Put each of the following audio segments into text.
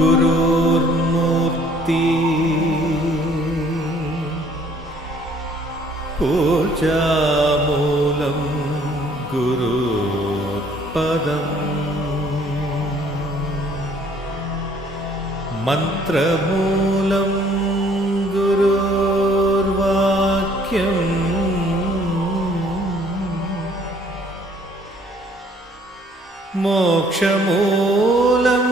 गुरुर्मूर्ति पूजामूलं गुरुपदम् मन्त्रमूलं गुरुर्वाक्यम् मोक्षमूलं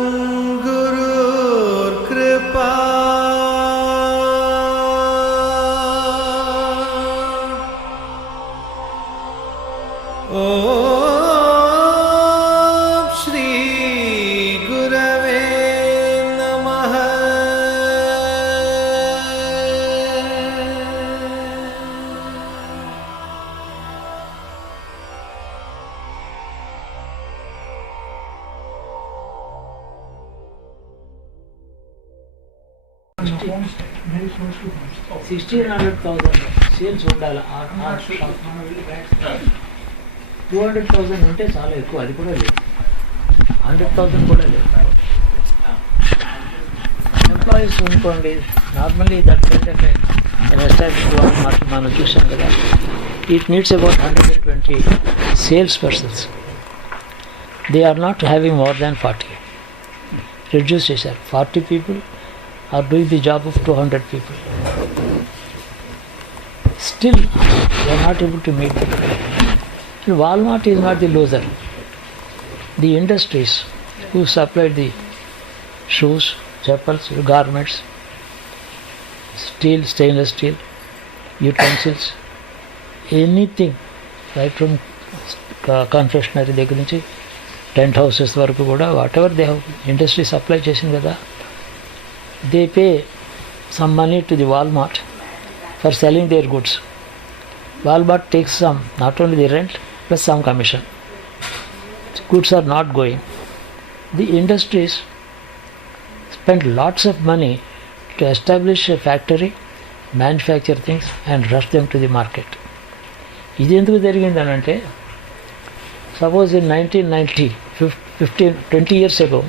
गुरुर्कृपा ॐ श्री गुरवे नमः। Very close to 1,600,000 sales ఉండాలి. 200,000 ఉంటే చాలా ఎక్కువ, అది కూడా లేదు. 100,000 కూడా లేదు. ఎంప్లాయీస్ అనుకోండి, నార్మల్లీ దట్ ఎస్టాబ్లిష్ మనం చూసాం కదా, it needs about 120 sales persons. They are not having more than 40. Reduce చేశారు. 40 people are doing the job of 200 people. Still, they are not able to meet them. And Walmart is not the loser. The industries who supplied the shoes, chappals, garments, steel, stainless steel, utensils, anything, right from confectionery దగ్గర నుంచి tent houses వరకు కూడా whatever they have industry supply చేసింది కదా, they pay some money to the Walmart for selling their goods. Walmart takes some, not only the rent, plus some commission. Goods are not going. The industries spend lots of money to establish a factory, manufacture things and rush them to the market. ఇది ఎందుకు జరిగిందనంటే, suppose in 1990, 20 years ago,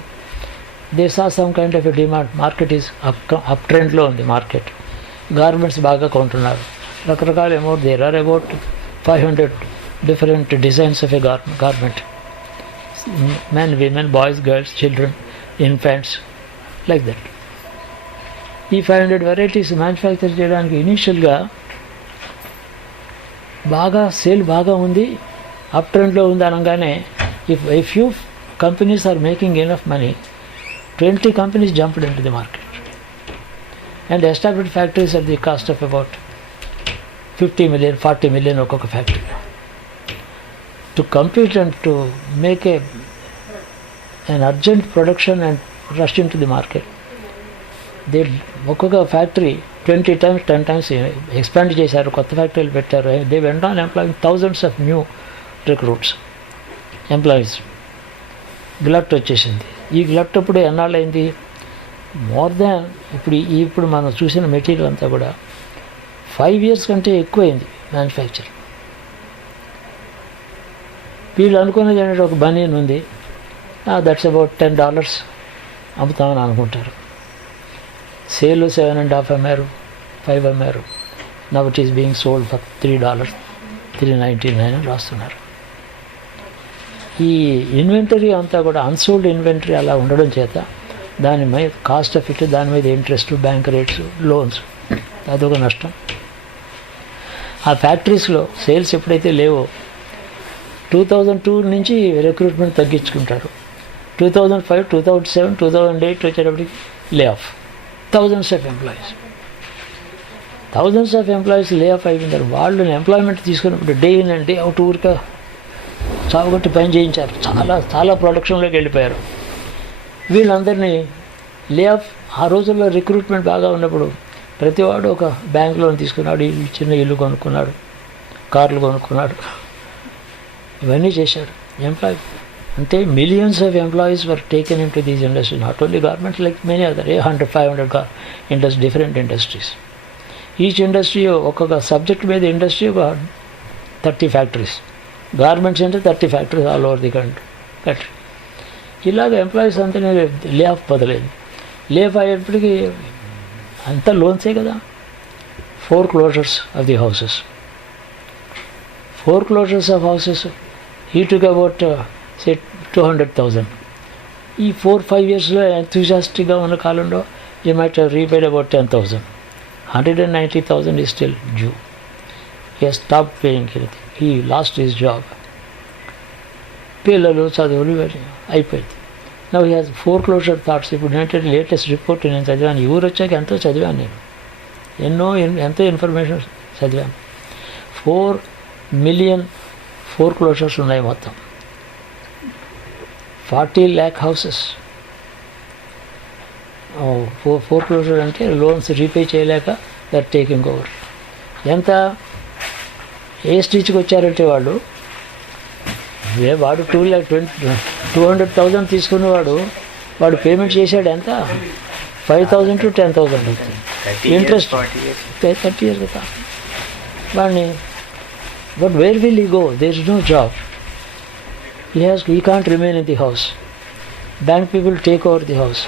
they saw some kind of a demand. Market is up trend లో ఉంది. Market garments బాగా కొంటున్నారు. రకరకాల amount, there are about 500 different designs of a garment. Men, women, boys, girls, children, infants, like that. ఈ 500 varieties manufacture చేయడానికి ఇనీషియల్గా బాగా sale బాగా ఉంది, అప్ ట్రెండ్లో ఉంది అనగానే, if few companies are making enough money, 20 companies jumped into the market and established factories at the cost of about 50 million, 40 million ఒక్కొక్క factory. To compete and to make an urgent production and rush into the market, they ఒక్కొక్క factory 20 times, 10 times expand చేశారు, కొత్త ఫ్యాక్టరీలు పెట్టారు. They went on employing thousands of new recruits, employees. Glut వచ్చేసింది. ఈ glut అప్పుడు ఎన్నాళ్ళైంది? More than ఇప్పుడు మనం చూసిన మెటీరియల్ అంతా కూడా 5 years కంటే ఎక్కువైంది మ్యానుఫ్యాక్చర్. వీళ్ళు అనుకునేది ఏంటంటే, ఒక బనీన్ ఉంది, దట్స్ అబౌట్ $10 అమ్ముతామని అనుకుంటారు. సేల్ 7.5 అమ్మారు, 5 అమ్మారు. Now it is being sold for $3, $3.99 అని రాస్తున్నారు. ఈ ఇన్వెంటరీ అంతా కూడా అన్సోల్డ్ ఇన్వెంటరీ అలా ఉండడం చేత దాని మీద కాస్ట్ ఆఫ్ ఇట్, దాని మీద ఇంట్రెస్ట్, బ్యాంక్ రేట్స్, లోన్స్, అదొక నష్టం. ఆ ఫ్యాక్టరీస్లో సేల్స్ ఎప్పుడైతే లేవో 2002 నుంచి రిక్రూట్మెంట్ తగ్గించుకుంటారు. 2005, 2007, 2008 వచ్చేటప్పటికి lay off. Thousands of employees lay off అయిపోయినారు. వాళ్ళని ఎంప్లాయ్మెంట్ తీసుకున్నప్పుడు day in and day out ఊరిక చావగొట్టి పని చేయించారు. చాలా ప్రొడక్షన్లోకి వెళ్ళిపోయారు. వీళ్ళందరినీ లే ఆఫ్. ఆ రోజుల్లో రిక్రూట్మెంట్ బాగా ఉన్నప్పుడు ప్రతివాడు ఒక బ్యాంక్ లోన్ తీసుకున్నాడు, చిన్న ఇల్లు కొనుక్కున్నాడు, కార్లు కొనుక్కున్నాడు, ఇవన్నీ చేశాడు. ఎంప్లాయీ అంటే millions of employees were taken in to these industry, not only garments, like many other 500 different industries. Each industry ఒక్కొక్క సబ్జెక్ట్ మీద ఇండస్ట్రీ ఒక 30 ఫ్యాక్టరీస్. గార్మెంట్స్ అంటే 30 factories all over the country. ఇలాగ ఎంప్లాయీస్ అంతా లే ఆఫ్ మొదలైంది. లేఫ్ అయ్యేప్పటికీ అంతా లోన్సే కదా. 4 closures of the houses. 4 closures of houses, he took about say 200,000. ఈ 4-5 yearsలో ఎంతూజియాస్టిక్గా ఉన్న కాలంలో he might have repaid about 10,000. 190,000 is still due. He has stopped paying anything. He lost his job. పిల్లలు చదువులు అయిపోయింది. Now he has foreclosure thoughts. ఇప్పుడు ఏంటంటే latest report నేను చదివాను. ఈ ఊరు వచ్చాక ఎంతో చదివాను నేను, ఎంతో ఇన్ఫర్మేషన్ చదివాను. 4 million ఫోర్క్లోజర్స్ ఉన్నాయి మొత్తం. 40 lakh హౌసెస్. ఫోర్క్లోజర్ అంటే లోన్స్ రీపే చేయలేక దర్ టేకింగ్ ఓవర్. ఎంత ఏ స్టేజ్కి వచ్చారంటే వాడు 200,000 తీసుకున్నవాడు వాడు పేమెంట్ చేశాడు ఎంత, 5,000 to 10,000 అవుతుంది ఇంట్రెస్ట్. 30 years కదా వాడిని. But where will he go? There is no job. He can't remain in the house. Bank people take over the house.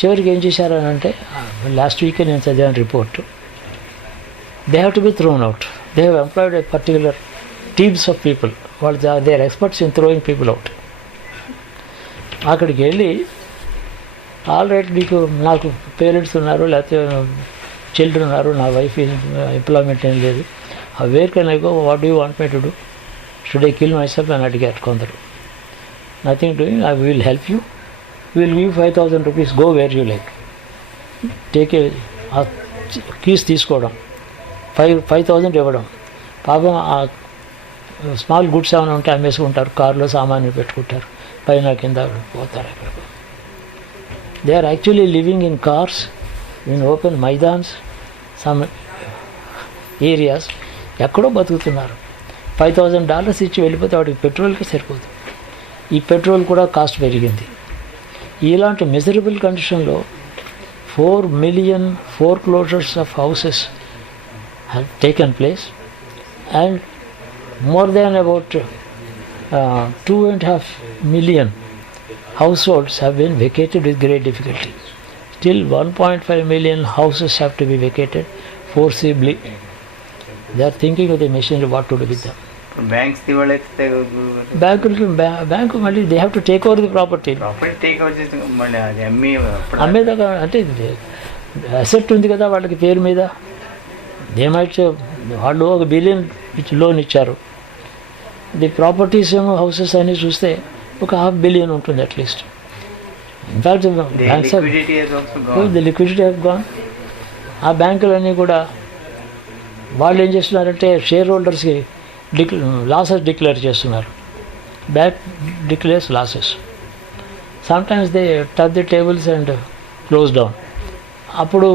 చివరికి ఏం చేశారని అంటే, లాస్ట్ వీకే నేను చదివాను report, they have to be thrown out. They have employed a particular teams of people. వాళ్ళు they are experts in throwing people out. అక్కడికి వెళ్ళి ఆల్ రైట్, నాకు పేరెంట్స్ ఉన్నారు, లేకపోతే చిల్డ్రన్ ఉన్నారు, నా వైఫ్ ఎంప్లాయ్మెంట్ ఏం లేదు, where can I go, what do you want me to do, should I kill my self అని అడిగారు కొందరు. Nothing doing, I will help you, will give 5,000 rupees, go where you like. Take a keys తీసుకోవడం, 5,000 ఇవ్వడం. పాపం ఆ small goods ఏమైనా ఉంటే అమ్మేసుకుంటారు, కారులో సామాన్లు పెట్టుకుంటారు, పైన కింద పోతారు. ఎక్కడికి they are actually living in cars, in open maidans, some areas. ఎక్కడో బతుకుతున్నారు. $5,000 ఇచ్చి వెళ్ళిపోతే వాడికి పెట్రోల్కి సరిపోదు. ఈ పెట్రోల్ కూడా కాస్ట్ పెరిగింది. ఇలాంటి మిజరబుల్ కండిషన్లో 4 million foreclosures of houses have taken place, and more than about 2.5 million households have been vacated with great difficulty. Still 1.5 million houses have to be vacated forcibly. They are thinking of the machinery what to do with them. Banks bank మళ్ళీ they have to take over the property. Take over చేసి మళ్ళీ అది అమ్మేదాకా అంటే asset ఉంది కదా వాళ్ళకి పేరు మీద. ఏమైతే వాళ్ళు 1 billion లోన్ ఇచ్చారు. ది ప్రాపర్టీస్ ఏమో హౌసెస్ అన్నీ చూస్తే ఒక 500 million ఉంటుంది at least. In fact banks the liquidity have gone. ఆ బ్యాంకులన్నీ కూడా వాళ్ళు ఏం చేస్తున్నారంటే షేర్ హోల్డర్స్కి లాసెస్ డిక్లేర్ చేస్తున్నారు. Bank declares losses. Sometimes they touch the tables and close down. అప్పుడు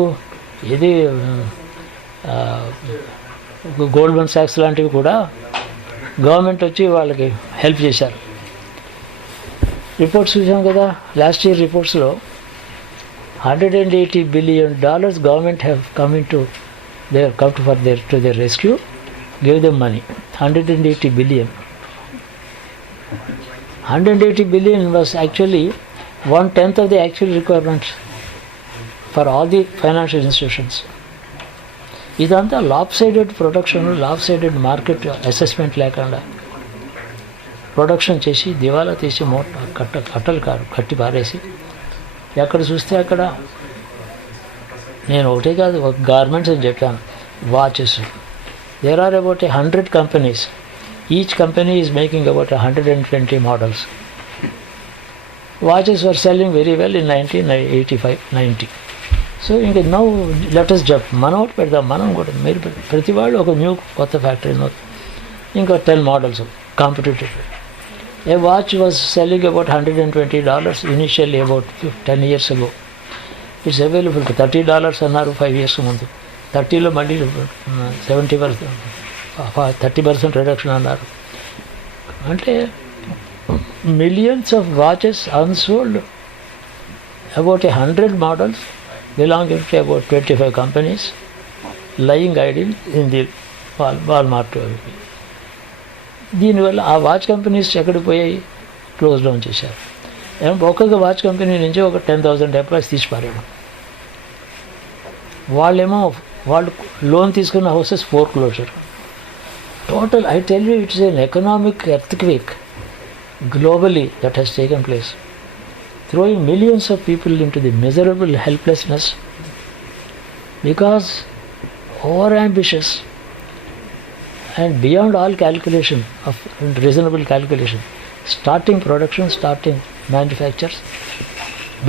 ఇది గోల్డ్మన్ సాక్స్ లాంటివి కూడా గవర్నమెంట్ వచ్చి వాళ్ళకి హెల్ప్ చేశారు. రిపోర్ట్స్ చూసాం కదా, లాస్ట్ ఇయర్ రిపోర్ట్స్లో $180 billion government have come in to their come to their rescue, give them money. 180 billion. 180 billion was actually 1/10 of the actual requirements for all the financial institutions. ఇదంతా లాప్సైడెడ్ production, లాప్సైడెడ్ market assessment లేకుండా production చేసి దివాలా తీసి కట్టలు కట్టి పారేసి ఎక్కడ చూస్తే అక్కడ. నేను ఒకటే కాదు, ఒక గార్మెంట్స్ అని చెప్పాను, watches. There are about 100 companies. Each company is making about 120 models. Watches were selling very well in 1985-90. So ఇంకా నౌ లెటెస్ట్ జాబ్ మనం ఒకటి పెడదాం, మనం కూడా మీరు ప్రతి వాళ్ళు ఒక న్యూ కొత్త ఫ్యాక్టరీ, ఇంకా 10 models competitive. A watch was selling about $120 initially about 10 years ago. It's available to $30 అన్నారు 5 years ముందు. 30లో మళ్ళీ 30% రిడక్షన్ అన్నారు. అంటే millions of watches unsold, about 100 models belonging to about 25 companies lying idle in the Walmart. దీనివల్ల ఆ watch companies ఎక్కడికి పోయాయి, close down చేశారు. ఒక్కొక్క వాచ్ కంపెనీ నుంచి ఒక 10,000 ఎంప్లాయీస్ తీసిపారాడు. వాళ్ళు లోన్ తీసుకున్న houses foreclosure. Total I tell you it's an economic earthquake globally that has taken place, throwing millions of people into the miserable helplessness because over-ambitious and beyond all calculation of reasonable calculation, starting production, starting manufactures,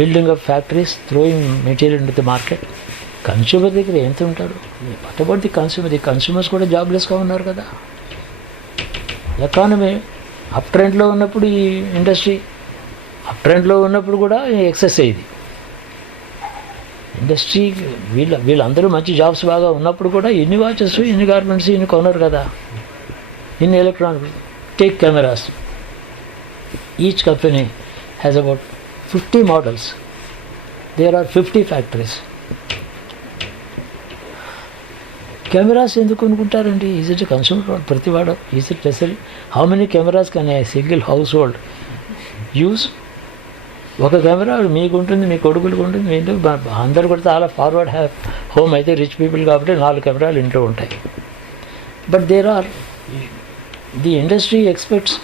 building up factories, throwing material into the market. Consumer దగ్గర ఎంత ఉంటాడు? What about the consumers కూడా జాబ్లెస్గా ఉన్నారు కదా. Economy up ట్రెండ్లో ఉన్నప్పుడు ఈ industry up ట్రెండ్లో ఉన్నప్పుడు కూడా ఎక్సెస్ అయ్యింది ఇండస్ట్రీ. వీళ్ళందరూ మంచి జాబ్స్ బాగా ఉన్నప్పుడు కూడా ఎన్ని వాచెస్, ఎన్ని గార్మెంట్స్, ఇన్ని కొనరు కదా. ఇన్ని electronic tech cameras, each company has about 50 models. There are 50 factories. Cameras ఎందుకు కొనుక్కుంటారండి? ఈజ్ ఇట్ కన్స్యూమర్ ప్రతివాడు? Is it necessary? How many cameras can a single house hold use? ఒక కెమెరా మీకు ఉంటుంది, మీ కొడుకులకు ఉంటుంది, మీ ఇంట్లో అందరు కూడా చాలా ఫార్వర్డ్ హోమ్ అయితే రిచ్ పీపుల్ కాబట్టి 4 కెమెరాలు ఇంట్లో ఉంటాయి. But there are the industry expects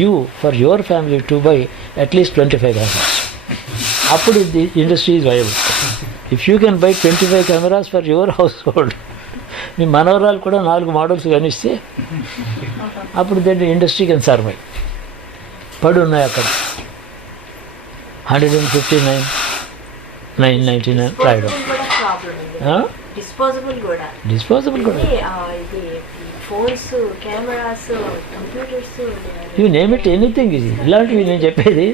you for your family to buy at least 25 cameras. అప్పుడు the industry is viable. If you can buy 25 cameras for your household, మీ మనవరాలు కూడా 4 models కనిస్తే అప్పుడు దాన్ని ఇండస్ట్రీ కెన్ సర్వైవ్. పడి ఉన్నాయి అక్కడ 159,999 రాయడం. డిస్పోజబుల్ కూడా phones, cameras, computers, you name it anything. ఇది ఇలాంటివి నేను చెప్పేది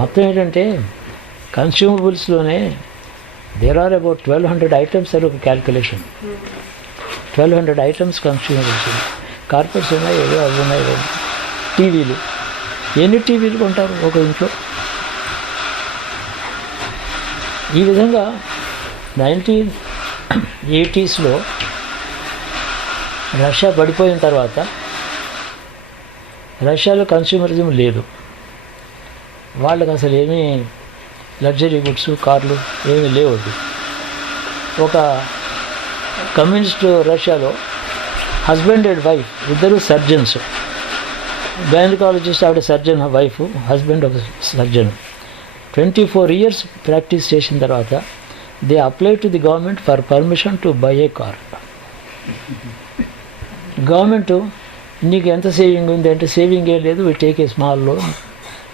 మొత్తం ఏంటంటే కన్స్యూమబుల్స్లోనే there are about 1,200 items are ఒక క్యాల్కులేషన్. 1,200 items consumables. కార్పెట్స్ ఉన్నాయి, ఏదో అవి ఉన్నాయి. టీవీలు, ఎన్ని టీవీలు కొంటారు ఒక ఇంట్లో? ఈ విధంగా 1980s రష్యా పడిపోయిన తర్వాత రష్యాలో కన్స్యూమరిజం లేదు. వాళ్ళకి అసలు ఏమీ లగ్జరీ గుడ్స్, కార్లు ఏమీ లేవు. ఒక కమ్యూనిస్ట్ రష్యాలో హస్బెండ్ అండ్ వైఫ్ ఇద్దరు సర్జన్స్. గైనకాలజిస్ట్ ఆవిడ సర్జన్ వైఫ్, హస్బెండ్ ఒక సర్జన్. 24 years ప్రాక్టీస్ చేసిన తర్వాత they apply to the government for permission to buy a car. Government నీకు ఎంత సేవింగ్ ఉంది అంటే సేవింగ్ ఏం లేదు, we take a small loan,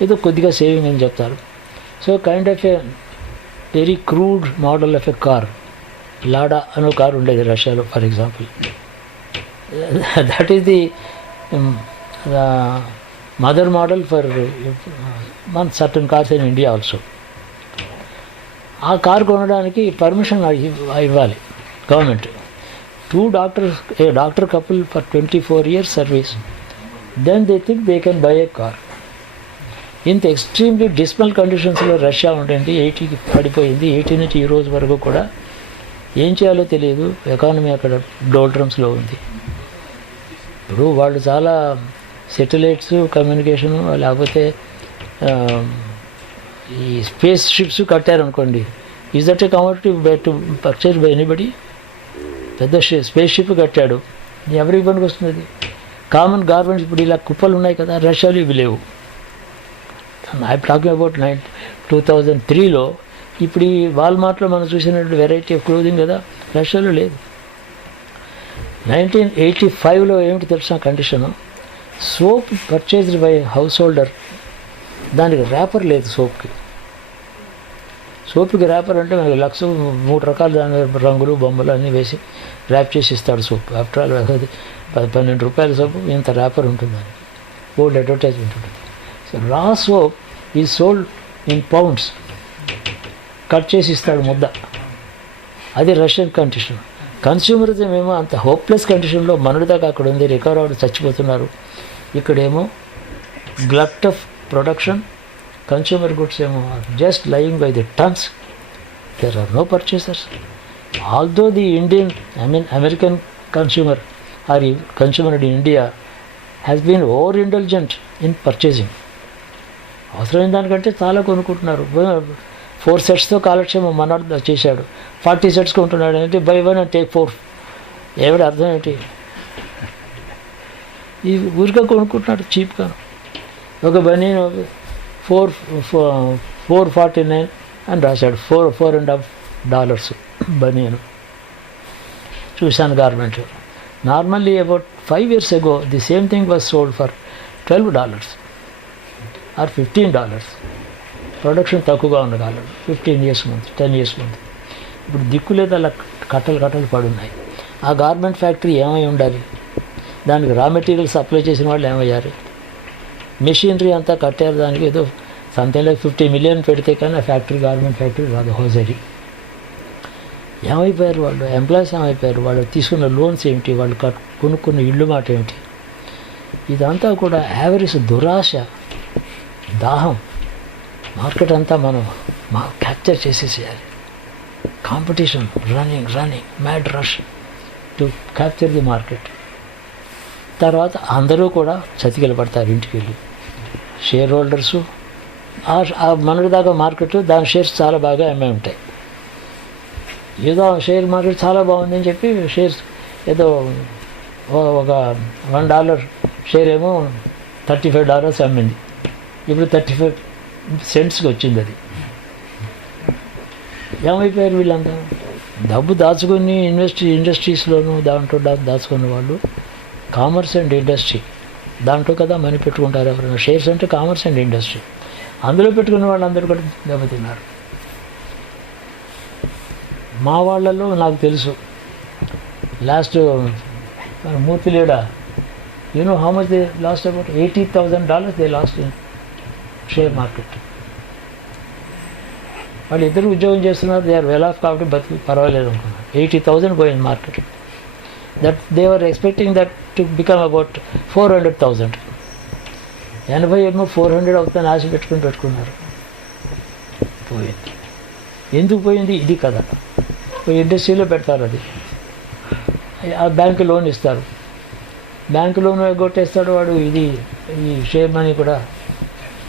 ఏదో కొద్దిగా సేవింగ్ అని చెప్తారు. So kind of a very crude model of a car, Lada అనే కార్ ఉండేది రష్యాలో for example. That is the mother model for one certain cars in India also. ఆ car కొనడానికి permission ఇవ్వాలి government. 2 doctors, a doctor couple for 24 years service, then they think they can buy a car. ఇంత extremely decimal కండిషన్స్లో Russia ఉండండి. 80కి పడిపోయింది. 80 నుంచి ఈ రోజు వరకు కూడా ఏం చేయాలో తెలియదు. ఎకానమీ అక్కడ డోల్డ్రమ్స్లో ఉంది. ఇప్పుడు వాళ్ళు చాలా సెటిలైట్స్, కమ్యూనికేషను, లేకపోతే ఈ స్పేస్ షిప్స్ కట్టారనుకోండి. Is that a commodity to purchase by anybody? పెద్ద స్పేస్ షిప్ కట్టాడు, ఎవరికి పనికి వస్తుంది అది? కామన్ గార్మెంట్స్ ఇప్పుడు ఇలా కుప్పలు ఉన్నాయి కదా, రష్యాలో ఇవి లేవు. ఐ టాకింగ్ అబౌట్ 2003లో ఇప్పుడు ఈ వాల్మార్ట్లో మనం చూసినటువంటి వెరైటీ ఆఫ్ క్లోదింగ్ కదా, రష్యాలో లేదు. 1985లో ఏమిటి తెలిసిన condition? Soap purchased by house holder, దానికి ర్యాపర్ లేదు సోప్కి. సోప్కి ర్యాపర్ అంటే మనకి 1,00,000 రకాల దాని రంగులు, బొమ్మలు అన్నీ వేసి ర్యాప్ చేసి ఇస్తాడు సోప్. ఆఫ్టర్ ఆల్ అది 12 రూపాయల సోపు, ఇంత ర్యాపర్ ఉంటుందని ఓల్డ్ అడ్వర్టైజ్మెంట్ ఉంటుంది. సో రా సోప్ ఈ సోల్డ్ ఇన్ పౌండ్స్, కట్ చేసి ఇస్తాడు ముద్ద. అది రష్యన్ కండిషన్. కన్స్యూమరిజం ఏమో అంత హోప్లెస్ కండిషన్లో మనడిదాకా అక్కడ ఉంది, రికవర్ అవ్వడం చచ్చిపోతున్నారు. ఇక్కడేమో glut of production, consumer goods are just lying by the tons. There are no purchasers. Although the American consumer or consumer in India has been overindulgent in purchasing. అవసరమైన దానికంటే చాలా కొనుక్కుంటున్నారు. 4 సెట్స్తో కాలక్షేమం మనోడు చేశాడు, 40 సెట్స్ కొంటున్నాడు అంటే బై 1 and take 4. ఏమిటి అర్థం ఏంటి? ఈ ఊరికే కొనుక్కుంటున్నాడు చీప్గా. ఒక బనీన్ $449 అని రాశాడు, $4.5 బనీను. చూశాను garment. Normally about 5 years ago the same thing was sold for $12 or $15. Production తక్కువగా ఉన్న కాలం, 15 years ముందు, 10 years ముందు. ఇప్పుడు దిక్కులేదు, అలా కట్టలు పడున్నాయి. ఆ గార్మెంట్ ఫ్యాక్టరీ ఏమై ఉండాలి? దానికి రా మెటీరియల్ సప్లై చేసిన వాళ్ళు ఏమయ్యారు? మెషినరీ అంతా కట్టారు, దానికి ఏదో సంథింగ్ లైక్ 50 million పెడితే కానీ ఆ ఫ్యాక్టరీ గార్మెంట్ ఫ్యాక్టరీ రాదు. హోజరీ ఏమైపోయారు వాళ్ళు? ఎంప్లాయీస్ ఏమైపోయారు? వాళ్ళు తీసుకున్న లోన్స్ ఏమిటి? వాళ్ళు కొనుక్కున్న ఇళ్ళు మాట ఏమిటి? ఇదంతా కూడా యావరేజ్ దురాశ, దాహం. మార్కెట్ అంతా మనం క్యాప్చర్ చేసేసేయాలి. Competition, running mad rush to capture the market. తర్వాత అందరూ కూడా చతికిల పడతారు ఇంటికి వెళ్ళి. షేర్ హోల్డర్సు మనకి దాకా మార్కెట్, దాని షేర్స్ చాలా బాగా అమ్మే ఉంటాయి. ఏదో షేర్ మార్కెట్ చాలా బాగుందని చెప్పి షేర్స్ ఏదో ఒక $1 షేర్ ఏమో $35 అమ్మింది. ఇప్పుడు 35 cents వచ్చింది. అది ఏమైపోయారు వీళ్ళంతా? డబ్బు దాచుకొని ఇండస్ట్రీస్లోనూ దాంట్లో దాచుకున్న వాళ్ళు. కామర్స్ అండ్ ఇండస్ట్రీ దాంట్లో కదా మనీ పెట్టుకుంటారు ఎవరైనా. షేర్స్ అంటే కామర్స్ అండ్ ఇండస్ట్రీ, అందులో పెట్టుకున్న వాళ్ళందరూ కూడా దెబ్బతిన్నారు. మా వాళ్ళలో నాకు తెలుసు, లాస్ట్ మూర్తిలేడ, how much they lost? About $80,000 they lost in share market. వాళ్ళు ఇద్దరు ఉద్యోగం చేస్తున్నారు, దే ఆర్ వెల్ ఆఫ్ కాబట్టి బతుకు పర్వాలేదు అనుకున్నారు. 80,000 పోయింది market. That they are expecting that to become about 400,000. 80 ఏమో 400 అవుతుందని ఆశ పెట్టుకున్నారు. పోయింది. ఎందుకు పోయింది? ఇది కదా. ఇండస్ట్రీలో పెడతారు, అది ఆ బ్యాంకు లోన్ ఇస్తారు, బ్యాంకు లోన్ కొట్టేస్తాడు వాడు. ఇది ఈ షేర్ మనీ కూడా.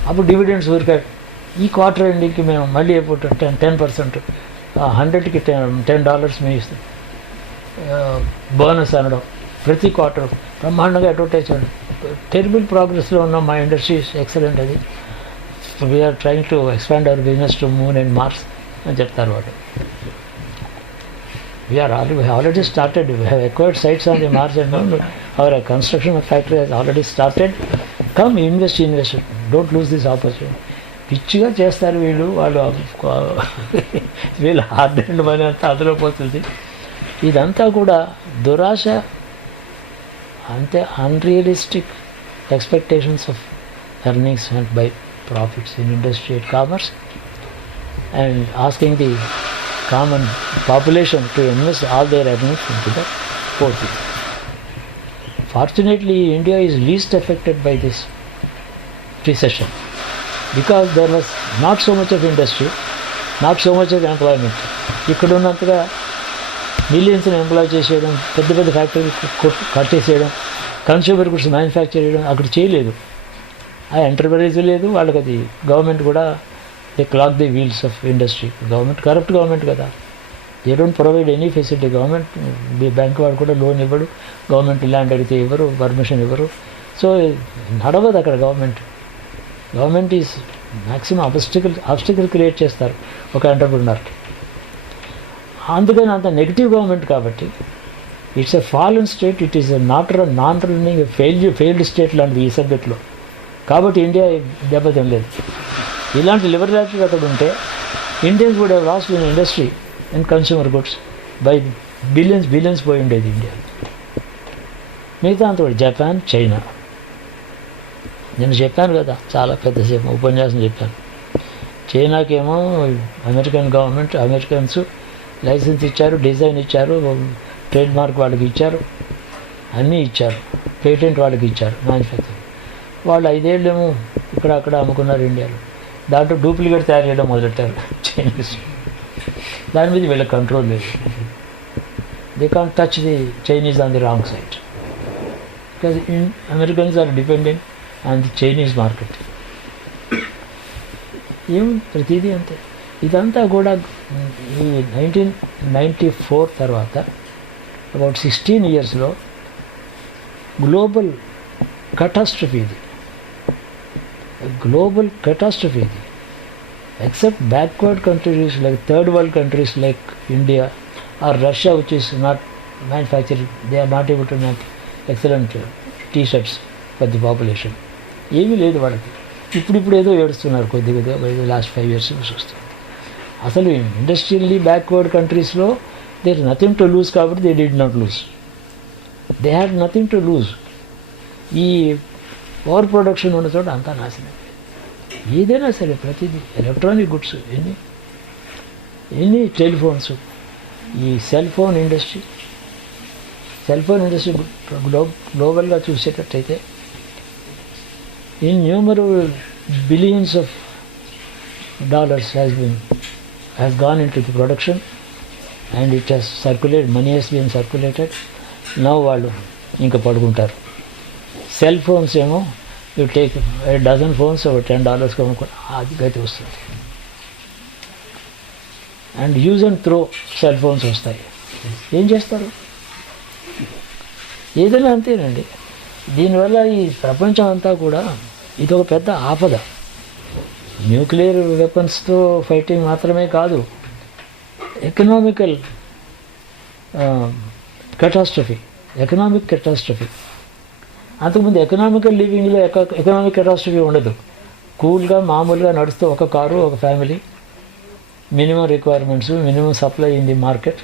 అప్పుడు డివిడెండ్స్ ఊరికాడు. ఈ క్వార్టర్ ఎండింగ్కి మేము మళ్ళీ ఎప్పుడు 10%, 100కి $10 మేము ఇస్తాం బోనస్ అనడం. ప్రతి క్వార్టర్ బ్రహ్మాండంగా అడ్వర్టైజ్ చేయడం. టెరిబుల్ ప్రోగ్రెస్లో ఉన్న మా ఇండస్ట్రీ ఎక్సలెంట్. అది we are trying to expand our business to moon and Mars అని చెప్తారు వాడు. We have already started. We have acquired sites on the Mars and Moon. Our construction factory has already started. Come invest. Don't lose this opportunity. పిచ్చిగా చేస్తారు వీళ్ళు. వీళ్ళు hard and money అంతా అందులో పోతుంది. ఇదంతా కూడా దురాశ, అంతే unrealistic expectations of earnings and by profits in industry and commerce, and asking the common population to invest all their earnings into the poor people. Fortunately, India is least affected by this recession because there was not so much of industry, not so much of employment. ఇక్కడ ఉన్నంతగా మిలియన్స్ని employee చేసేయడం, పెద్ద factory కట్టేసేయడం, consumer goods manufacture చేయడం అక్కడ చేయలేదు. ఆ enterprise లేదు వాళ్ళకి. అది గవర్నమెంట్ కూడా they clog the wheels of industry. Government, corrupt government కదా. They don't provide any facility. Government, bank వాడు కూడా లోన్ ఇవ్వడు, గవర్నమెంట్ ల్యాండ్ అడిగితే ఇవ్వరు, పర్మిషన్ ఇవ్వరు. సో నడవదు అక్కడ government is maximum obstacle create చేస్తారు ఒక ఎంటర్ప్రినర్కి. అందుకని అంత నెగిటివ్ గవర్నమెంట్ కాబట్టి it's a fallen state. It is not running failed state లాంటిది ఈ సబ్జెక్ట్లో. కాబట్టి ఇండియా దెబ్బతినలేదు. ఇలాంటి లిబరలిటీ అక్కడ ఉంటే Indians would have lost in industry and consumer goods by billions పోయి ఉండేది ఇండియా. మిగతా అంత జపాన్, చైనా. నేను చెప్పాను కదా, చాలా పెద్దసేపు ఉపన్యాసం చెప్పాను. చైనాకేమో అమెరికన్స్ లైసెన్స్ ఇచ్చారు, డిజైన్ ఇచ్చారు, ట్రేడ్ మార్క్ వాళ్ళకి ఇచ్చారు, అన్నీ ఇచ్చారు, పేటెంట్ వాళ్ళకి ఇచ్చారు, మ్యానుఫ్యాక్చరింగ్. వాళ్ళు 5 ఏళ్ళేమో ఇక్కడ అక్కడ అమ్ముకున్నారు ఇండియాలో. దాంట్లో డూప్లికేట్ తయారు చేయడం మొదలెట్టారు చైనీస్. దాని మీద వీళ్ళ కంట్రోల్ లేదు. They can't touch the Chinese on the wrong side because Americans are dependent on the Chinese market. ఏం ప్రతిదీ అంతే. ఇదంతా కూడా ఈ 1994 తర్వాత అబౌట్ 16 ఇయర్స్లో గ్లోబల్ కటాస్ట్రఫీ ఇది, గ్లోబల్ కటాస్ట్రఫీ ఇది. Except backward countries like third world countries like India or Russia which is not manufacturing, they are not able to make excellent T-shirts for the population. ఏమీ లేదు వాళ్ళకి. ఇప్పుడు ఏదో ఏడుస్తున్నారు కొద్దిగా లాస్ట్ 5 years చూస్తుంది. అసలు ఇండస్ట్రియల్లీ బ్యాక్వర్డ్ కంట్రీస్లో దేర్ నథింగ్ టు లూజ్ కాబట్టి they did not lose, they had nothing to lose. ఈ ఓవర్ ప్రొడక్షన్ ఉన్న చోట అంతా నాశనం. ఏదైనా సరే ప్రతిదీ ఎలక్ట్రానిక్ గుడ్స్, ఎన్ని టెలిఫోన్స్, ఈ సెల్ ఫోన్ ఇండస్ట్రీ గ్లోబల్గా చూసేటట్టయితే innumerable billions of dollars has gone into the production and it has circulated, money has been circulated. Now వాళ్ళు ఇంకా పడుకుంటారు. సెల్ ఫోన్స్ ఏమో you take a dozen phones over $10 కొనుక్కొని అది గతి వస్తుంది. And use and throw cell phones వస్తాయి. ఏం చేస్తారు? ఏదైనా అంతేనండి. దీనివల్ల ఈ ప్రపంచం అంతా కూడా ఇది ఒక పెద్ద ఆపద. న్యూక్లియర్ వెపన్స్తో ఫైటింగ్ మాత్రమే కాదు, ఎకనామికల్ కెటాస్ట్రఫీ. అంతకుముందు ఎకనామికల్ లివింగ్లో ఎకనామిక్ కెటాస్ట్రఫీ ఉండదు. కూల్గా మామూలుగా నడుస్తూ ఒక కారు, ఒక family, minimum requirements, minimum supply in the market,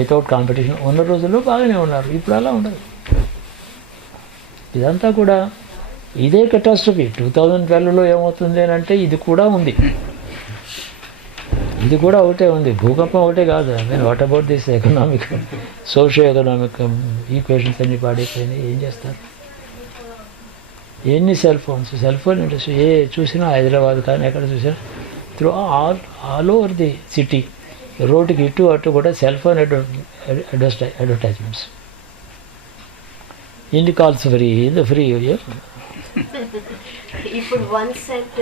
without competition ఉన్న రోజుల్లో బాగానే ఉన్నారు. ఇప్పుడు అలా ఉండదు. ఇదంతా కూడా ఇదే కెటాస్ట్రఫీ. 2012లో ఏమవుతుంది అని అంటే ఇది కూడా ఉంది, ఇది కూడా ఒకటే ఉంది. భూకంపం ఒకటే కాదు. I mean what about this economic, socio economic equations అన్ని పాడైపోయినాయి. ఏం చేస్తారు? ఎన్ని సెల్ ఫోన్ ఇండస్ట్రీ ఏ చూసినా, హైదరాబాద్ కానీ ఎక్కడ చూసినా through all over the city, రోడ్డుకి ఇటు అటు కూడా సెల్ ఫోన్ అడ్వర్టైజ్మెంట్స్. ఎన్ని కాల్స్ ఫ్రీ, ఇది ఫ్రీ. ఇప్పుడు 1 cent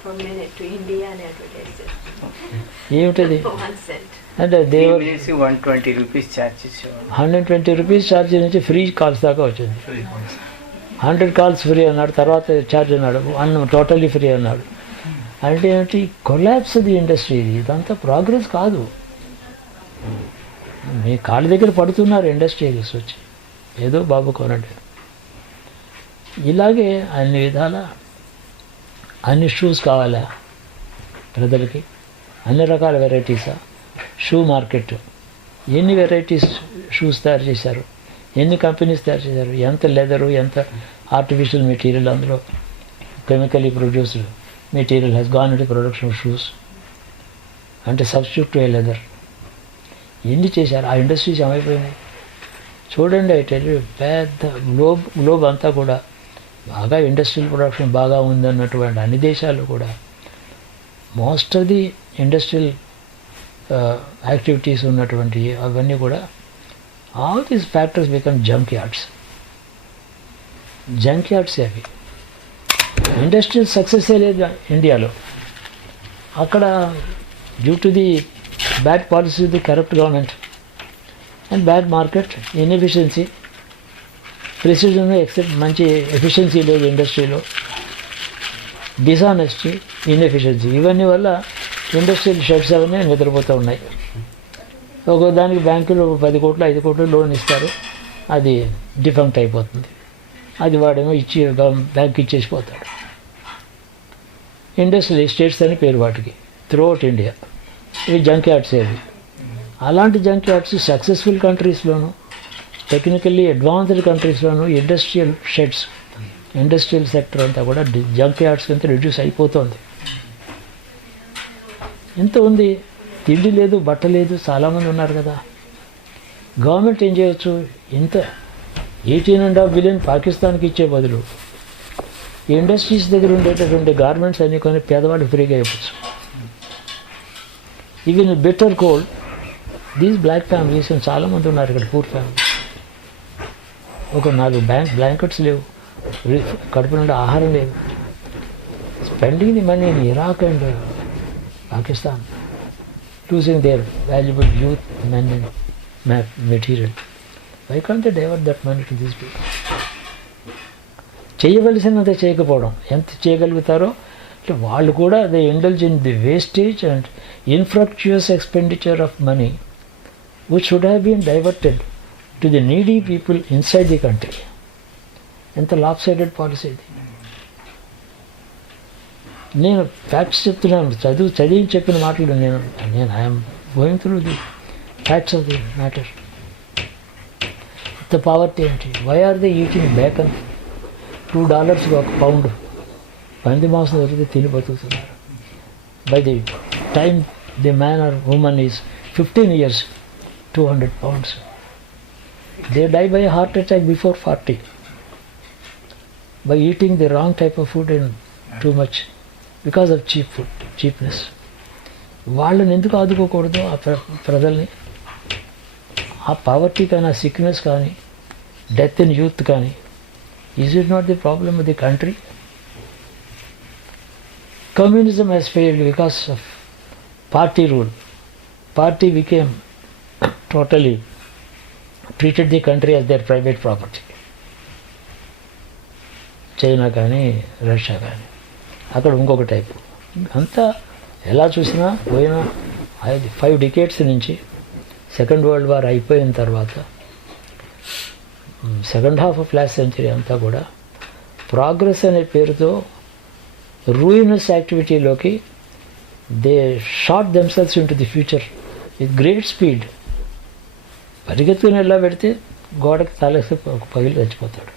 per minute to India అని అడ్వర్టైజ్ చేస్తారు. ఏమిటది? 1 cent అంటే దేవర్ 120 రూపీస్ ఛార్జ్ చేసేవారు. 120 రూపీస్ ఛార్జ్ నుంచి ఫ్రీ కాల్స్ దాకా వచ్చింది. 100 కాల్స్ ఫ్రీ అన్నాడు, తర్వాత ఛార్జ్ అన్నాడు, టోటల్లీ ఫ్రీ అన్నాడు. అంటే ఏమిటి? Collapse the industry. ఇదంతా ప్రోగ్రెస్ కాదు. మీ కాళ్ళ దగ్గర పడుతున్నారు ఇండస్ట్రియలిస్ట్ వచ్చి, ఏదో బాబు కొనండి. ఇలాగే అన్ని విధాల అన్ని షూస్ కావాలా ప్రజలకి, అన్ని రకాల వెరైటీసా. షూ మార్కెట్, ఎన్ని వెరైటీస్ షూస్ తయారు చేశారు, ఎన్ని కంపెనీస్ తయారు చేశారు, ఎంత లెదరు, ఎంత ఆర్టిఫిషియల్ మెటీరియల్, అందులో chemically produced material has gone into production of shoes, అంటే సబ్స్టిట్యూట్ టు ఏ లెదర్. ఎన్ని చేశారు? ఆ ఇండస్ట్రీస్ ఏమైపోయినాయి చూడండి. అయితే పెద్ద గ్లోబ్ అంతా కూడా బాగా ఇండస్ట్రియల్ ప్రొడక్షన్ బాగా ఉందన్నటువంటి అన్ని దేశాలు కూడా most of the industrial activities ఉన్నటువంటి అవన్నీ కూడా all these factors become junk yards అవి. ఇండస్ట్రియల్ సక్సెస్ లేదు ఇండియాలో. అక్కడ due to the bad policy, the corrupt government and bad market, inefficiency, president except మంచి ఎఫిషియన్సీ లేదు ఇండస్ట్రీలో, డిసానెస్టీ, ఇన్ఎఫిషియన్సీ, ఇవన్నీ వల్ల ఇండస్ట్రియల్ షెడ్స్ అవన్నీ నిద్రపోతూ ఉన్నాయి. ఒక దానికి బ్యాంకులు 10 కోట్లు 5 కోట్లు లోన్ ఇస్తారు, అది డిఫంక్ట్ అయిపోతుంది. అది వాడేమో బ్యాంక్ ఇచ్చేసిపోతాడు. ఇండస్ట్రియల్ ఎస్టేట్స్ అని పేరు వాటికి త్రూఅవుట్ ఇండియా. ఇవి జంక్ యార్డ్స్ ఏవి. అలాంటి జంక్ యార్డ్స్ సక్సెస్ఫుల్ కంట్రీస్లోను, టెక్నికల్లీ అడ్వాన్స్డ్ కంట్రీస్లోను ఇండస్ట్రియల్ షెడ్స్, ఇండస్ట్రియల్ సెక్టర్ అంతా కూడా జంక్ యార్డ్స్ కింద రిడ్యూస్ అయిపోతుంది. ఎంత ఉంది? తిండి లేదు, బట్ట లేదు, చాలామంది ఉన్నారు కదా. గవర్నమెంట్ ఏం చేయవచ్చు? ఇంత 18.5 బిలియన్ పాకిస్తాన్కి ఇచ్చే బదులు ఈ ఇండస్ట్రీస్ దగ్గర ఉండేటటువంటి గార్మెంట్స్ అన్నీ కొని పేదవాళ్ళు ఫ్రీగా ఇవ్వచ్చు. Even better cold, these black families చాలామంది ఉన్నారు ఇక్కడ, పూర్ ఫ్యామిలీ. ఒక 4 బ్లాంకెట్స్ లేవు, కడుపు నుండి ఆహారం లేదు, spending the money in Iraq and Pakistan, losing their valuable youth, men and material. Why can't they divert that money to these people? చేయవలసినంత చేయకపోవడం, ఎంత చేయగలుగుతారో అంటే వాళ్ళు కూడా they indulge in the wastage and infructuous expenditure of money which should have been diverted to the needy people inside the country. ఎంత lopsided policy ఇది. నేను facts చెప్తున్నాను, చదివి చెప్పిన మాటలు నేను I'm going through the facts of the matter. ఇంత poverty ఏంటి? Why are they eating bacon? $2 ఒక పౌండ్ పంది మాంసం దొరికితే తిని బతుకుతున్నారు. By the time the man or woman is 15 years, 200 pounds. They die by a heart attack before 40 by eating the wrong type of food and too much because of cheapness. వాళ్ళని ఎందుకు ఆదుకోకూడదు ఆ ప్రజల్ని? ఆ పావర్టీ కానీ, ఆ sickness కానీ, death in youth కానీ, is it not the problem of the country? Communism has failed because of party rule. Party became totally treated the country as their private property. China కానీ, Russia కానీ, అక్కడ ఇంకొక type. అంతా ఎలా చూసినా పోయిన 5 decades నుంచి సెకండ్ వరల్డ్ వార్ అయిపోయిన తర్వాత second half of last century అంతా కూడా ప్రోగ్రెస్ అనే పేరుతో రూయినస్ యాక్టివిటీలోకి they shot themselves in to the future with great speed. పరిగెత్తుకుని ఎలా పెడితే గోడకి తలసి పగిలి చచ్చిపోతాడు.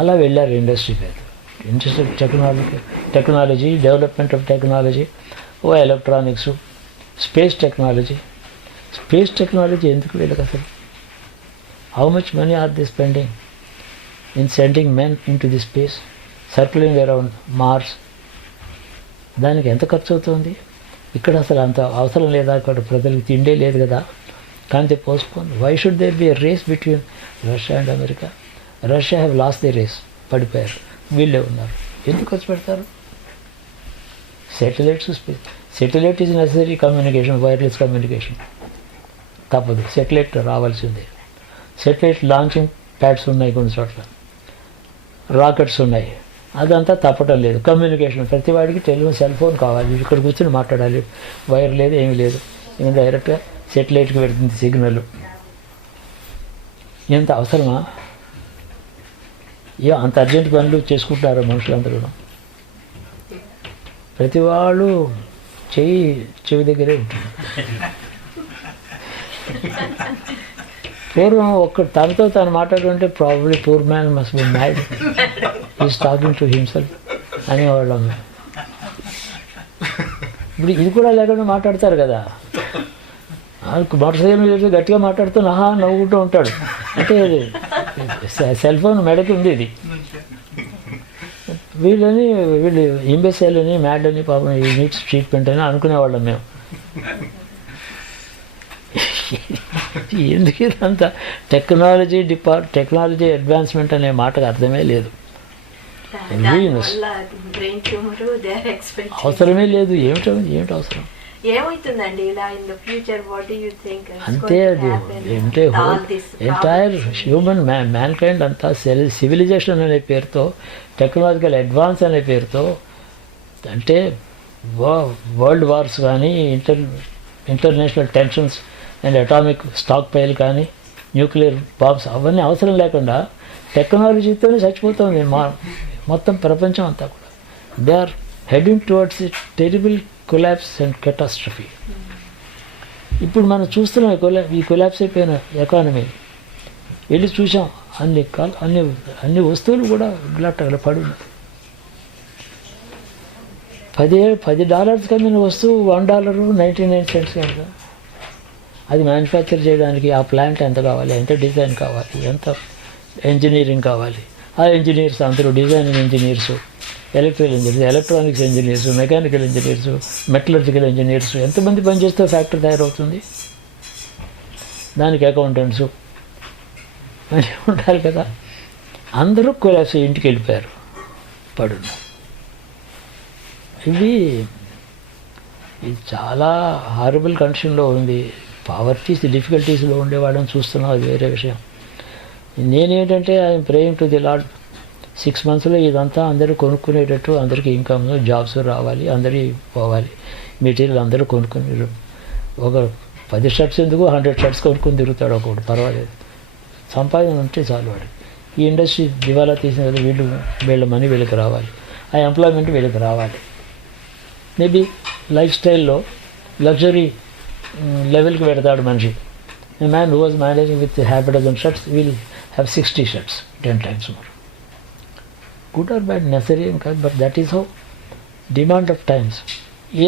అలా వెళ్ళారు ఇండస్ట్రీ పేరు. Industry technology, development of technology, electronics, space technology ఎందుకు వీళ్ళకి అసలు? How much money are they spending in sending men into the space, circling around Mars? దానికి ఎంత ఖర్చు అవుతుంది? ఇక్కడ అసలు అంత అవసరం లేదా? అక్కడ ప్రజలకు తిండే లేదు కదా, కానీ postpone. Why should there be a race between Russia and America? Russia have lost the race, పడిపోయారు, వీళ్ళే ఉన్నారు. ఎందుకు ఖర్చు పెడతారు? Satellite is necessary communication, wireless communication తప్పదు, సెటిలైట్ రావాల్సిందే. సెటిలైట్ లాంచింగ్ ప్యాడ్స్ ఉన్నాయి, కొన్ని చోట్ల రాకెట్స్ ఉన్నాయి, అదంతా తప్పటం లేదు. కమ్యూనికేషన్ ప్రతి వాడికి సెల్ ఫోన్ కావాలి, ఇక్కడ కూర్చొని మాట్లాడాలి, వైర్ లేదు, ఏమీ లేదు, ఇంకా డైరెక్ట్గా సెటిలైట్కి పెడుతుంది సిగ్నల్. ఎంత అవసరమా? అంత అర్జెంట్ పనులు చేసుకుంటున్నారు మనుషులందరూ. ప్రతి వాళ్ళు చెవి దగ్గరే ఉంటుంది. పూర్వం తనతో తను మాట్లాడుతుంటే probably poor man must be mad, is talking to himself అనేవాళ్ళం. ఇప్పుడు ఇది కూడా లేకుండా మాట్లాడతారు కదా. మోటార్ సైకిల్ మీద గట్టిగా మాట్లాడుతూ నవ్వుకుంటూ ఉంటాడు. అంటే సెల్ ఫోన్ మెడకి ఉంది ఇది. వీళ్ళు ఇంబెసైల్ అని, మ్యాడ్ అని, పాపం ఈ నీడ్స్ ట్రీట్మెంట్ అని అనుకునేవాళ్ళం మేము. ఎందుకు ఇదంతా? టెక్నాలజీ అడ్వాన్స్మెంట్ అనే మాటకు అర్థమే లేదు. అవసరమే లేదు. ఏమిటి అవసరం? అంతే. అది అంటే ఎంటైర్ హ్యూమన్ మ్యాన్ కైండ్ అంతా సివిలైజేషన్ అనే పేరుతో, టెక్నాలజికల్ అడ్వాన్స్ అనే పేరుతో, అంటే వరల్డ్ వార్స్ కానీ, international tensions and atomic stockpile కానీ, న్యూక్లియర్ బాంబ్స్ అవన్నీ అవసరం లేకుండా టెక్నాలజీతోనే చచ్చిపోతుంది మొత్తం ప్రపంచం అంతా కూడా. They are heading towards a terrible collapse and catastrophe. ఇప్పుడు మనం చూస్తున్నాం ఈ కొలాప్స్ అయిపోయిన ఎకానమీ. వెళ్ళి చూసాం, అన్ని వస్తువులు కూడా ఇట్లా పడి ఉన్నాయి. $10 కమ్మిన వస్తువు $1.99 కనుక అది మ్యానుఫ్యాక్చర్ చేయడానికి ఆ ప్లాంట్ ఎంత కావాలి, ఎంత డిజైన్ కావాలి, ఎంత ఇంజనీరింగ్ కావాలి. ఆ ఇంజనీర్స్ అందరూ designing engineers, electrical engineers, electronics engineers, mechanical engineers, metallurgical engineers, ఎంతమంది పనిచేస్తే ఫ్యాక్టరీ తయారవుతుంది? దానికి అకౌంటెంట్స్ అని ఉండాలి కదా. అందరూ కొలాప్స్ ఇంటికి వెళ్ళిపోయారు, పడున్నారు. ఇది చాలా హారబుల్ కండిషన్లో ఉంది. పావర్టీస్ డిఫికల్టీస్లో ఉండే వాళ్ళని చూస్తున్నాం, అది వేరే విషయం. నేనేంటంటే I'm praying to the lord 6 monthsలో ఇదంతా అందరూ కొనుక్కునేటట్టు, అందరికీ ఇన్కమ్ జాబ్స్ రావాలి, అందరి పోవాలి, మెటీరియల్ అందరూ కొనుక్కుని, ఒక 10 షర్ట్స్ ఎందుకు 100 షర్ట్స్ కొనుక్కొని తిరుగుతాడు ఒకడు, పర్వాలేదు, సంపాదన ఉంటే చాలు వాడు. ఈ ఇండస్ట్రీ దివాలా తీసిన వీళ్ళ మనీ వీళ్ళకి రావాలి, ఆ ఎంప్లాయ్మెంట్ వీళ్ళకి రావాలి. మేబీ లైఫ్ స్టైల్లో లగ్జరీ లెవెల్కి పెడతాడు మనిషి. A man who was managing with half a dozen shirts will have 60 shirts, 10 times more. Good or bad, necessary, but that is how demand of times.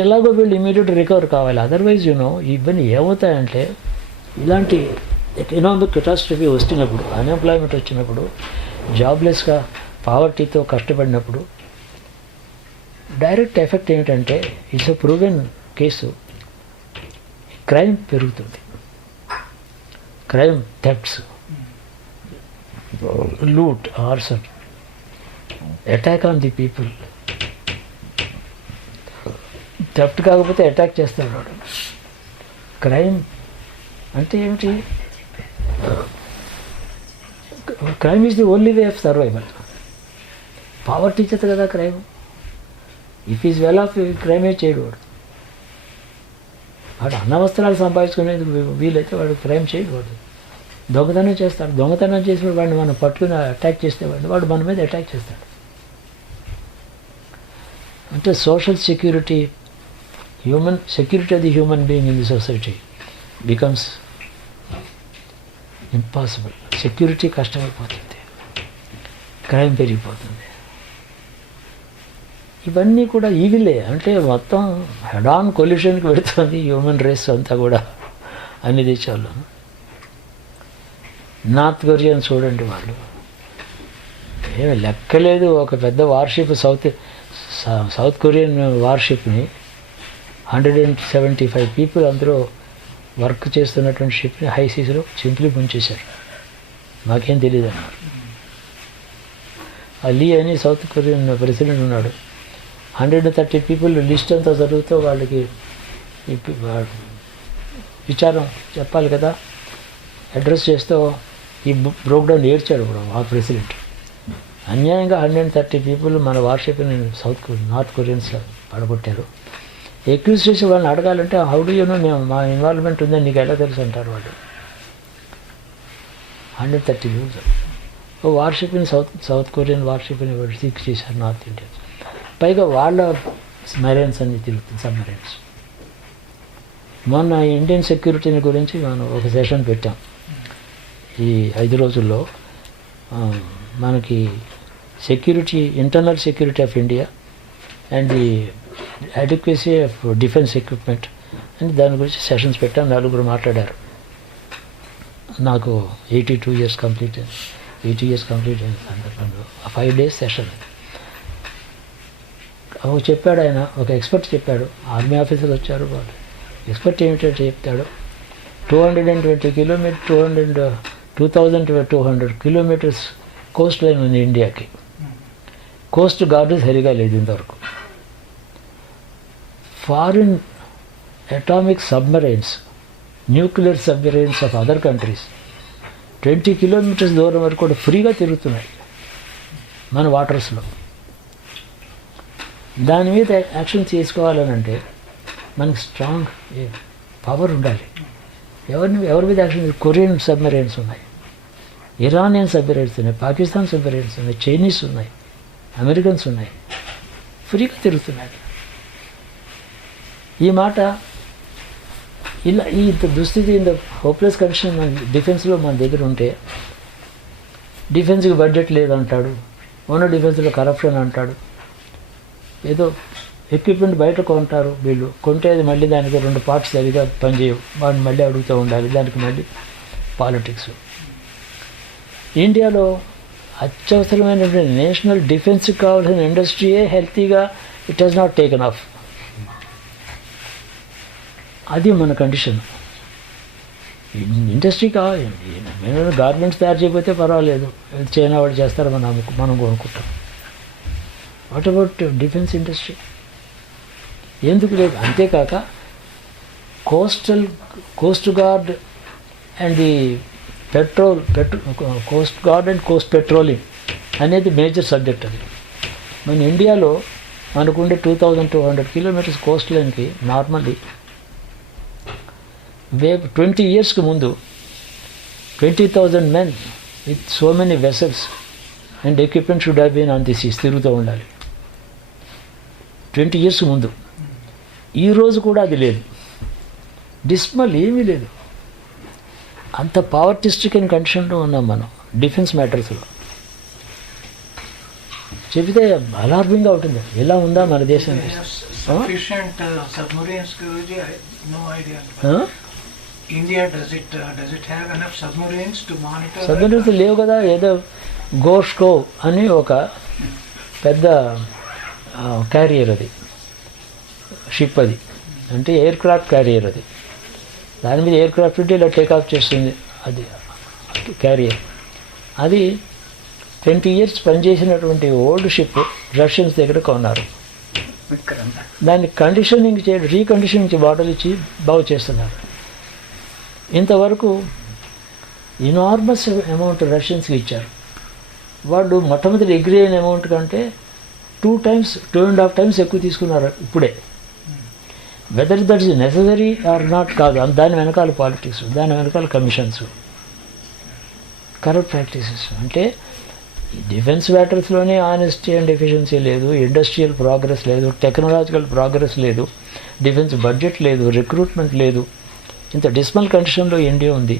ఎలాగో వీళ్ళు ఇమీడియట్ రికవర్ కావాలి. Otherwise ఇవన్నీ ఏమవుతాయంటే, ఇలాంటి economic catastrophe వస్తున్నప్పుడు, unemployment వచ్చినప్పుడు, జాబ్లెస్గా పావర్టీతో కష్టపడినప్పుడు డైరెక్ట్ ఎఫెక్ట్ ఏమిటంటే, it's a proven case, crime పెరుగుతుంది. Crime, thefts, loot, arson, attack on the people. Theft కాకపోతే అటాక్ చేస్తాడు వాడు. క్రైమ్ అంటే ఏమిటి? Crime is the only way of survival. Poverty చేత కదా crime. If is well off, క్రైమే చేయడు వాడు. వాడు అన్నవస్త్రాలు సంపాదించుకునేది వీలైతే వాడు క్రైమ్ చేయడు. వాడు దొంగతనం చేస్తాడు. దొంగతనం చేసిన వాడిని మనం పట్టుకుని అటాక్ చేస్తే వాడు మన మీద అటాక్ చేస్తాడు. అంటే social security, human security of the human being in the society becomes impossible. Security కష్టమైపోతుంది, క్రైమ్ పెరిగిపోతుంది. ఇవన్నీ కూడా ఈవిలే. అంటే మొత్తం హెడ్ ఆన్ కొల్యూషన్కి పెడుతుంది హ్యూమన్ రేస్ అంతా కూడా అన్ని దేశాల్లో. నార్త్ కొరియాని చూడండి, వాళ్ళు ఏమి లెక్కలేదు. ఒక పెద్ద వార్షిప్ సౌత్ కొరియన్ వార్షిప్ని 175 పీపుల్ అందరూ వర్క్ చేస్తున్నటువంటి షిప్ని హై సీస్లో సింప్లీ ముంచేశారు. నాకేం తెలియదు అన్నారు. లీ అని సౌత్ కొరియన్ ప్రెసిడెంట్ ఉన్నాడు. 130 పీపుల్ లిస్ట్ అంతా చదువుతూ వాళ్ళకి విచారం చెప్పాలి కదా, అడ్రస్ చేస్తూ ఈ ప్రోగ్రామ్ ఏడ్చాడు కూడా ఆ ప్రెసిడెంట్. అన్యాయంగా 130 పీపుల్ మన వార్షిప్ని నార్త్ కొరియన్స్ పడగొట్టారు. ఎక్యూజ్ చేసి వాళ్ళని అడగాలంటే, హౌ డూ యూ నో, మేము మా ఇన్వాల్వ్మెంట్ ఉందని నీకు ఎలా తెలుసు అంటారు వాళ్ళు. 130 పీపుల్ వార్షిప్ని సౌత్ కొరియన్ వార్షిప్ని సీక్ చేశారు నార్త్ ఇండియన్. పైగా వాళ్ళ మెరైన్స్ అన్ని తిరుగుతుంది, సబ్మెరైన్స్. మొన్న ఇండియన్ సెక్యూరిటీని గురించి మనం ఒక సెషన్ పెట్టాం ఈ 5 రోజుల్లో. మనకి security, internal security of India and the adequacy of defence equipment అని దాని గురించి సెషన్స్ పెట్టాం. 4 మాట్లాడారు. నాకు 82 years కంప్లీట్ అయింది. 80 years కంప్లీట్ అయిన సందర్భంలో 5 days సెషన్ చెప్పాడు ఆయన. ఒక ఎక్స్పర్ట్ చెప్పాడు, ఆర్మీ ఆఫీసర్లు వచ్చారు. వాళ్ళు ఎక్స్పర్ట్ ఏమిటంటే చెప్తాడు, 220 కిలోమీటర్ 2200 కిలోమీటర్స్ కోస్ట్ లైన్ ఉంది ఇండియాకి. కోస్ట్ గార్డు సరిగా లేదు ఇంతవరకు. Foreign atomic submarines, nuclear submarines of other countries 20 kilometers దూరం వరకు కూడా ఫ్రీగా తిరుగుతున్నాయి మన వాటర్స్లో. దాని మీద యాక్షన్ తీసుకోవాలనంటే మనకి స్ట్రాంగ్ పవర్ ఉండాలి. ఎవరి మీద యాక్షన్? కొరియన్ సబ్మెరైన్స్ ఉన్నాయి, ఇరానియన్ సబ్మెరైన్స్ ఉన్నాయి, పాకిస్తాన్ సబ్మెరైన్స్ ఉన్నాయి, చైనీస్ ఉన్నాయి, అమెరికన్స్ ఉన్నాయి, ఫ్రీగా తిరుగుతున్నాయి. ఈ మాట ఇలా ఈ దుస్థితి, ఇంత హోప్లెస్ కండిషన్ మన డిఫెన్స్లో మన దగ్గర ఉంటే, డిఫెన్స్కి బడ్జెట్ లేదంటాడు, ఉన్న డిఫెన్స్లో కరప్షన్ అంటాడు, ఏదో ఎక్విప్మెంట్ బయట కొంటారు వీళ్ళు, కొంటే అది మళ్ళీ దానికి 2 parts సరిగా పనిచేయవు, వాడిని మళ్ళీ అడుగుతూ ఉండాలి, దానికి మళ్ళీ పాలిటిక్స్. ఇండియాలో అత్యవసరమైనటువంటి నేషనల్ డిఫెన్స్కి కావాల్సిన ఇండస్ట్రీయే హెల్తీగా it has not taken of. అది మన కండిషన్. ఇండస్ట్రీ కావాలి. గార్మెంట్స్ తయారు చేయకపోతే పర్వాలేదు, చైనా వాళ్ళు చేస్తారు, మనం కొనుక్కుంటాం. What about defence industry? ఎందుకు లేదు? అంతేకాక coast guard and the coast guard and Coast patrolling అనేది మేజర్ సబ్జెక్ట్. అది మన ఇండియాలో మనకుండే 2200 కిలోమీటర్స్ కోస్ట్ లైన్కి నార్మల్లీ 20 ఇయర్స్కి ముందు 20,000 men with so many vessels and equipment should have been on the seas, తిరుగుతూ ఉండాలి 20 ఇయర్స్ ముందు. ఈరోజు కూడా అది లేదు, డిస్మల్ ఏమీ లేదు. అంత పావర్టీ స్ట్రికెన్ కండిషన్లో ఉన్నాం మనం డిఫెన్స్ మ్యాటర్స్లో. చెబితే అలార్మింగ్గా ఉంటుంది. ఎలా ఉందా మన దేశం? Sufficient submarines, Guruji? No idea. India, does it have enough submarines to monitor? Submarines లేవు కదా. ఏదో గోష్కో అని ఒక పెద్ద క్యారియర్, అది షిప్, అది అంటే ఎయిర్ క్రాఫ్ట్ క్యారియర్. అది దాని మీద ఎయిర్ క్రాఫ్ట్ ఉంటే ఇలా టేకాఫ్ చేస్తుంది. అది క్యారియర్. అది 20 ఇయర్స్ పనిచేసినటువంటి ఓల్డ్ షిప్ రష్యన్స్ దగ్గర కొన్నారు. దాన్ని కండిషనింగ్ రీకండిషనింగ్ బాటిల్ ఇచ్చి బాగు చేస్తున్నారు. ఇంతవరకు ఇనార్మస్ అమౌంట్ రష్యన్స్కి ఇచ్చారు. వాళ్ళు మొట్టమొదటి అగ్రీ అయిన అమౌంట్ కంటే 2.5 times ఎక్కువ తీసుకున్నారు ఇప్పుడే. Whether that is necessary or not కాదు, దాని వెనకాల పాలిటిక్స్, దాని వెనకాల కమిషన్స్, కరప్ట్ ప్రాక్టీసెస్. అంటే డిఫెన్స్ మ్యాటర్స్లోనే ఆనెస్టీ అండ్ ఎఫిషియన్సీ లేదు, ఇండస్ట్రియల్ ప్రోగ్రెస్ లేదు, టెక్నాలజికల్ ప్రోగ్రెస్ లేదు, డిఫెన్స్ బడ్జెట్ లేదు, రిక్రూట్మెంట్ లేదు. ఇంత డిస్మల్ కండిషన్లో ఇండియా ఉంది.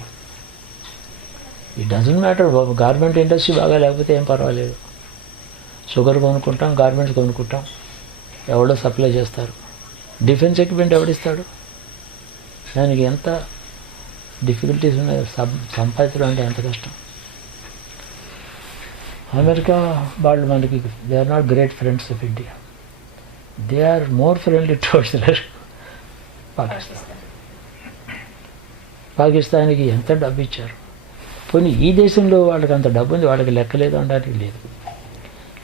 It doesn't matter. Garment industry బాగా లేకపోతే ఏం పర్వాలేదు. షుగర్ కొనుక్కుంటాం, గార్మెంట్స్ కొనుక్కుంటాం, ఎవడో సప్లై చేస్తారు. డిఫెన్స్ ఎక్విప్మెంట్ ఎవడిస్తాడు? దానికి ఎంత డిఫికల్టీస్ ఉన్నాయి. సంపాదించడం అంటే ఎంత కష్టం. అమెరికా వాళ్ళు మనకి they are not great friends of India. They are more friendly towards పాకిస్తాన్కి ఎంత డబ్బు ఇచ్చారు. పోనీ ఈ దేశంలో వాళ్ళకి అంత డబ్బు ఉంది, వాళ్ళకి లెక్కలేదు అనడానికి లేదు.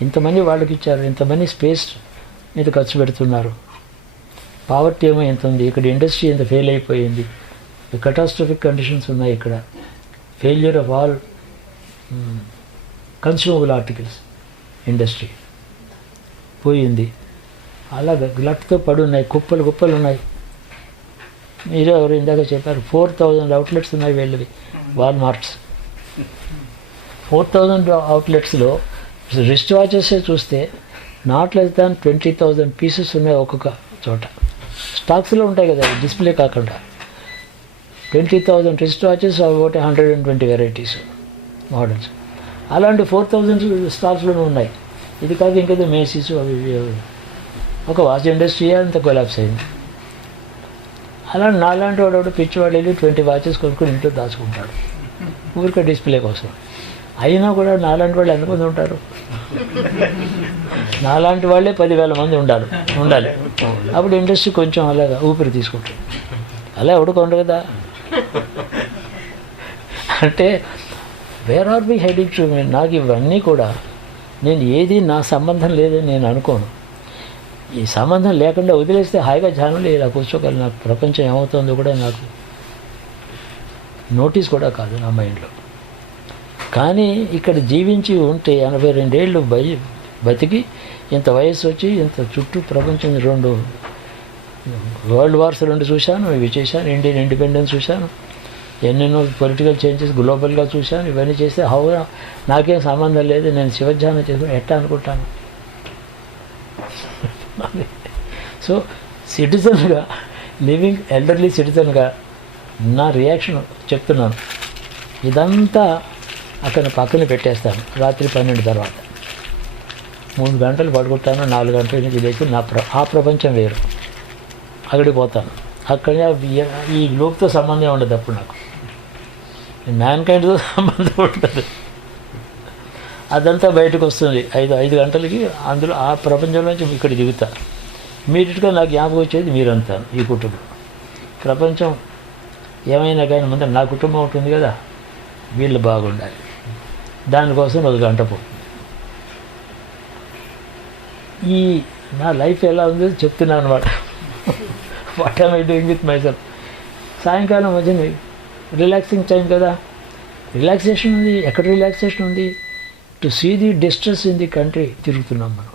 ఇంతమంది వాళ్ళకి ఇచ్చారు, ఇంతమంది స్పేస్ మీద ఖర్చు పెడుతున్నారు. పావర్టీ ఏమో ఎంత ఉంది, ఇక్కడ ఇండస్ట్రీ ఎంత ఫెయిల్ అయిపోయింది, కటాస్ట్రఫిక్ కండిషన్స్ ఉన్నాయి ఇక్కడ. Failure of all consumable articles industry పోయింది. అలా గ్లట్తో పడున్నాయి, కుప్పలు ఉన్నాయి. మీరే ఎవరు ఇందాక చెప్పారు 4,000 outlets ఉన్నాయి వీళ్ళవి, వాల్మార్ట్స్. 4,000 outletsలో రిస్ట్ వాచెసే చూస్తే నాట్ లెస్ దాన్ 20,000 pieces ఉన్నాయి ఒక్కొక్క చోట. స్టాక్స్లో ఉంటాయి కదా, డిస్ప్లే కాకుండా. 20,000 రిస్ట్ వాచెస్, ఒకటి 120 వెరైటీస్ మోడల్స్. అలాంటి 4,000 స్టాక్స్లోనే ఉన్నాయి. ఇది కాక ఇంకేదో మేసీస్ అవి ఒక వాచ్ ఇండస్ట్రీ అంత కొలాప్స్ అయింది. అలా నాలాంటి వాడు పిచ్చివాడు వెళ్ళి 20 వాచెస్ కొనుక్కొని ఇంట్లో దాచుకుంటాడు ఊరికే డిస్ప్లే కోసం. అయినా కూడా నాలాంటి వాళ్ళు ఎంతమంది ఉంటారు? నాలాంటి వాళ్ళే 10,000 మంది ఉండాలి. అప్పుడు ఇండస్ట్రీ కొంచెం అలాగా ఊపిరి తీసుకుంటాడు. అలా ఎవడు కొండ కదా. అంటే where are we heading to? నాకు ఇవన్నీ కూడా నేను ఏది నా సంబంధం లేదని నేను అనుకోను. ఈ సంబంధం లేకుండా వదిలేస్తే హాయిగా ధ్యానంలో ఇలా కూర్చోగలను. నాకు ప్రపంచం ఏమవుతుందో కూడా నాకు నోటీస్ కూడా కాదు నా మైండ్లో. కానీ ఇక్కడ జీవించి ఉంటే 82 ఏళ్ళు బతికి ఇంత వయసు వచ్చి ఇంత చుట్టూ ప్రపంచం 2 వరల్డ్ వార్స్ 2 చూశాను, ఇవి చేశాను, ఇండియన్ ఇండిపెండెన్స్ చూశాను, ఎన్నెన్నో పొలిటికల్ చేంజెస్ గ్లోబల్గా చూశాను. ఇవన్నీ చేస్తే నాకేం సంబంధం లేదు, నేను శివధ్యానం చేసుకుని ఎట్టా అనుకుంటాను. సో సిటిజన్గా, లివింగ్ ఎల్డర్లీ సిటిజన్గా నా రియాక్షన్ చెప్తున్నాను. ఇదంతా అక్కడ పక్కన పెట్టేస్తాను. రాత్రి 12 తర్వాత 3 గంటలు పడుకుంటాను, 4 గంటల నుంచి లేచి ఆ ప్రపంచం వేరు. అక్కడికి పోతాను. అక్కడ ఈ గ్లోబ్తో సంబంధం ఉండదు. అప్పుడు నాకు మ్యాన్ కైండ్తో సంబంధం ఉండదు. అదంతా బయటకు వస్తుంది 5 గంటలకి. అందులో ఆ ప్రపంచంలోంచి ఇక్కడ దిగుతా. ఇమీడియట్గా నాకు జ్ఞాపకం వచ్చేది మీరంతా, ఈ కుటుంబం. ప్రపంచం ఏమైనా కానీ ముందు నా కుటుంబం ఉంటుంది కదా, వీళ్ళు బాగుండాలి. దానికోసం 1 గంట పోతుంది. ఈ నా లైఫ్ ఎలా ఉందో చెప్తున్నాను అన్నమాట. What am I doing with myself. సాయంకాలం వచ్చింది, రిలాక్సింగ్ టైం కదా, రిలాక్సేషన్ ఉంది. ఎక్కడ రిలాక్సేషన్ ఉంది? To see the distress in the country తిరుగుతున్నాం మనం.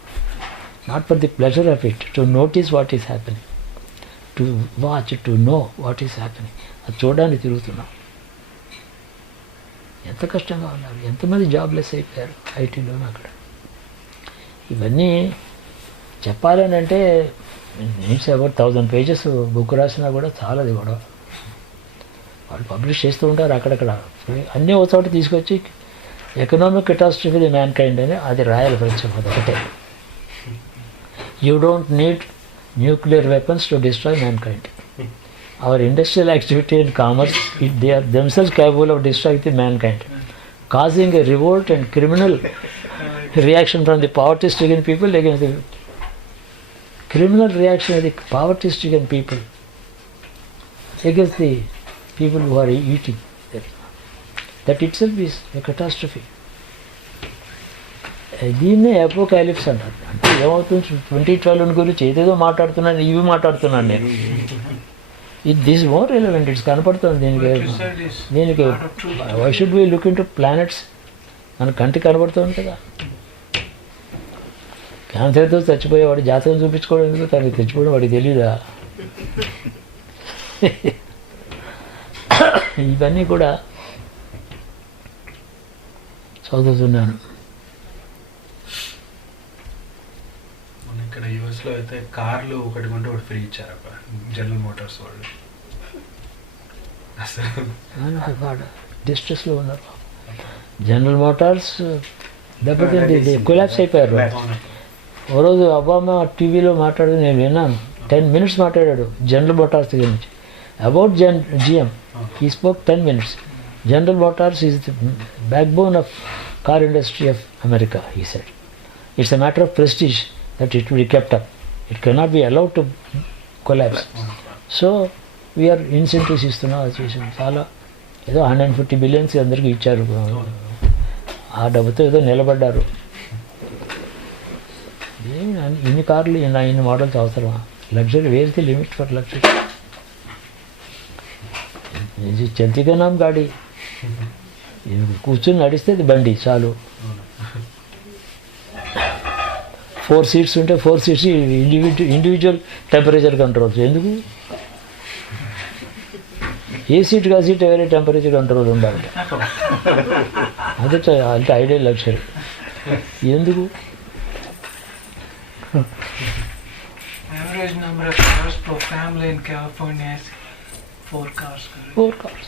Not for the pleasure of it, to notice what is happening, to watch, to know what is happening. అది చూడడానికి తిరుగుతున్నాం. ఎంత కష్టంగా ఉన్నారు, ఎంతమంది జాబ్లెస్ అయిపోయారు ఐటీలోనూ అక్కడ. ఇవన్నీ చెప్పాలని అంటే నేమ్స్ అబౌట్ 1000 pages బుక్ రాసినా కూడా చాలా గొడవ. వాళ్ళు పబ్లిష్ చేస్తూ ఉంటారు అక్కడక్కడ. అన్నీ ఒక చోట తీసుకొచ్చి economic catastrophe the man kind అని అది రాయాలి ఫ్రెండ్స్. అదొకటే. You don't need nuclear weapons to destroy man kind. Our industrial activity and commerce, they are themselves capable of destroying the mankind, causing a revolt and criminal reaction from the poverty-stricken people against the criminal reaction of the poverty-stricken people against the people who are eating. That itself is a catastrophe. దీన్నే apocalypse అంటారు. అంటే ఏమవుతుంది, 2012 గురించి ఏదేదో మాట్లాడుతున్నాను, ఇవి మాట్లాడుతున్నాను నేను. దిస్ మోర్ రిలవెంట్, ఇట్స్ కనపడుతుంది దీనికి. Why should we look into planets? మన కంటికి కనపడుతుంది కదా. క్యాన్సర్తో చచ్చిపోయేవాడు జాతకం చూపించుకోవడం ఎందుకు? తనకి తెచ్చిపోవడం వాడికి తెలీదా? ఇవన్నీ కూడా చదువుతున్నాను. ఇక్కడ యూఎస్లో అయితే కార్లు ఒకటి కొంటే ఒకటి ఫ్రీ ఇచ్చారు జనరల్ మోటార్స్ వాళ్ళు. అసలు డిస్ట్రెస్లో ఉన్నారు. జనరల్ మోటార్స్ దెబ్బతింది, కొలాప్స్ అయిపోయారు. ఓ రోజు ఒబామా టీవీలో మాట్లాడేది నేను విన్నాను. 10 minutes మాట్లాడాడు జనరల్ మోటార్స్ గురించి. About GM he spoke 10 minutes. General Motors is the backbone of car industry of America, he said. It's a matter of prestige that it will be kept up. It cannot be allowed to collapse. So we are incentives ఇస్తున్నాం. అది చేసాం చాలా. ఏదో 150 billion అందరికీ ఇచ్చారు. ఆ డబ్బుతో ఏదో నిలబడ్డారు. ఇన్ని కార్లు ఇన్ని మోడల్స్ అవసరమా? Luxury, where the limit for luxury? చల్తీగా నామ్ గాడి, కూర్చొని నడిస్తే బండి చాలు. 4 seats ఉంటే 4 seats ఇండివిజువల్ టెంపరేచర్ కంట్రోల్స్ ఎందుకు? ఏ సీట్ కా సీట్ వేరే టెంపరేచర్ కంట్రోల్ ఉండాలి. అదే అంటే ఐడియల్ లగ్జరీ ఎందుకు? Average number of cars per family in California is 4 cars. 4 cars.